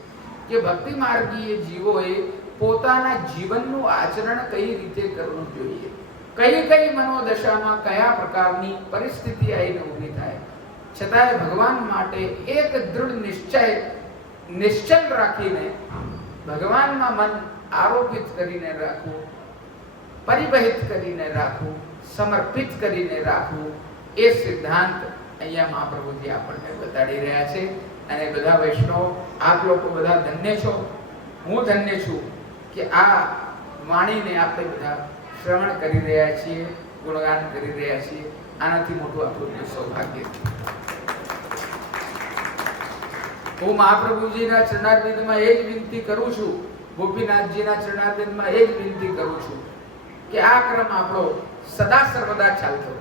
કે ભક્તિ માર્ગીય જીવોએ પોતાના જીવનનું આચરણ કઈ રીતે કરવું જોઈએ, કઈ કઈ મનોદશામાં કયા પ્રકારની પરિસ્થિતિ આવીને ઊભી થાય છતાંય ભગવાન માટે એક દૃઢ નિશ્ચલ રાખીને ભગવાનમાં મન આરોપિત કરીને રાખવું, પરિવહિત કરીને રાખવું, સમર્પિત કરીને રાખવું, એ સિદ્ધાંત અહીંયા મહાપ્રભુજી આપણને બતાડી રહ્યા છે. અને બધા વૈષ્ણવ, આપ લોકો બધા ધન્ય છો, હું ધન્ય છું કે આ વાણીને આપણે બધા શ્રવણ કરી રહ્યા છીએ, ગુણગાન કરી રહ્યા છીએ. આનાથી મોટું આપણું સૌભાગ્ય. હું મહાપ્રભુજીના ચરણારવિંદમાં એ જ વિનંતી કરું છું, ગોપીનાથજીના ચરણારવિંદમાં એ જ વિનંતી કરું છું કે આ ક્રમ આપણો સદા સર્વદા ચાલતો રહે.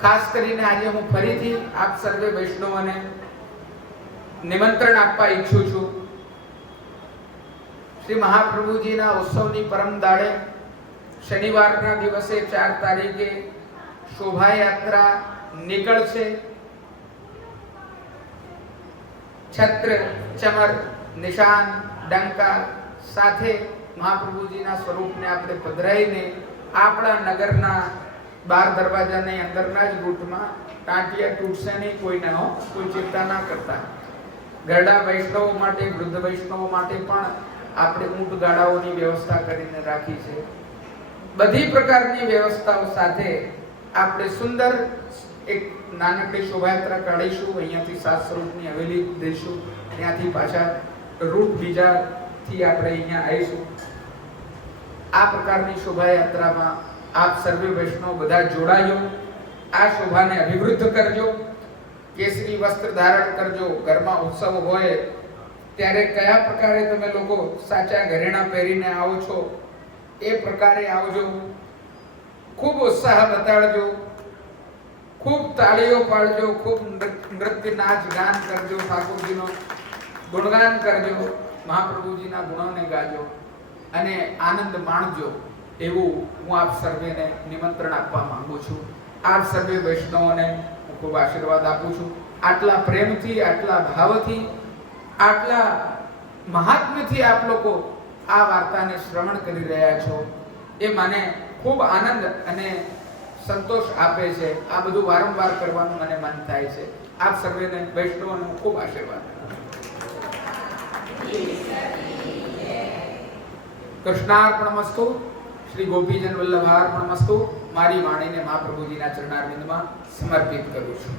ખાસ કરીને આજે હું ફરીથી આપ સર્વે વૈષ્ણવોને નિમંત્રણ આપવા ઈચ્છું છું. શ્રી મહાપ્રભુજીના ઉત્સવની પરમ દાડે શનિવારના દિવસે 4 તારીખે શોભાયાત્રા નીકળશે. છત્ર, ચમર, નિશાન, ડંકા સાથે મહાપ્રભુજીના સ્વરૂપને આપણે પધરાઈને આપણા નગરના 12 દરવાજાની અંદરના જ રૂટમાં ટાંટિયા તૂટશે નહીં, કોઈ ચિંતા ના કરતા. ગરડા વૈષ્ણવો માટે, વૃદ્ધ વૈષ્ણવો માટે પણ આપણે ઊંટ ગાડાઓની વ્યવસ્થા કરીને રાખી છે. બધી પ્રકારની વ્યવસ્થાઓ સાથે આપણે સુંદર એક નાનકડી શોભાયાત્રા કાઢીશું. અહીંયાથી 7 સ્વરૂપની હવેલી દઈશું, ત્યાંથી પાછા રૂટ બીજાથી આપણે અહીંયા આવીશું. આ પ્રકારની શોભાયાત્રામાં આપ સર્વે વૈષ્ણવ બધા જોડાજો. આ શોભાને અભિવૃદ્ધ કરજો, કેસરી વસ્ત્ર ધારણ કરજો. ઘરમાં ઉત્સવ હોય ત્યારે કયા પ્રકારે તમે લોકો સાચા ઘરેણા પહેરીને આવો છો એ પ્રકારે આવજો. ખૂબ ઉત્સાહ બતાડજો, ખૂબ તાળીઓ પાડજો, ખૂબ નૃત્ય નાચ ગાન કરજો, ઠાકોરજીનો ગુણગાન કરજો, મહાપ્રભુજીના ગુણોને ગાજો અને આનંદ માણજો. એવું હું આપ સર્વેને નિમંત્રણ આપવા માંગુ છું. આપ સર્વે વૈષ્ણવોને હું ખૂબ આશીર્વાદ આપું છું. આટલા પ્રેમથી, આટલા ભાવથી, આટલા મહાત્મ્યથી આપ લોકો આ વાર્તાને શ્રવણ કરી રહ્યા છો એ મને ખૂબ આનંદ અને સંતોષ આપે છે. આ બધું વારંવાર કરવાનું મને મન થાય છે. આપ સર્વેને વૈષ્ણવોને હું ખૂબ આશીર્વાદ આપું. કૃષ્ણાર્પણમસ્તુ. શ્રી ગોપીજન વલ્લભાર્પણમસ્તુ. મારી વાણીને મહાપ્રભુજીના ચરણારવિંદમાં સમર્પિત કરું છું.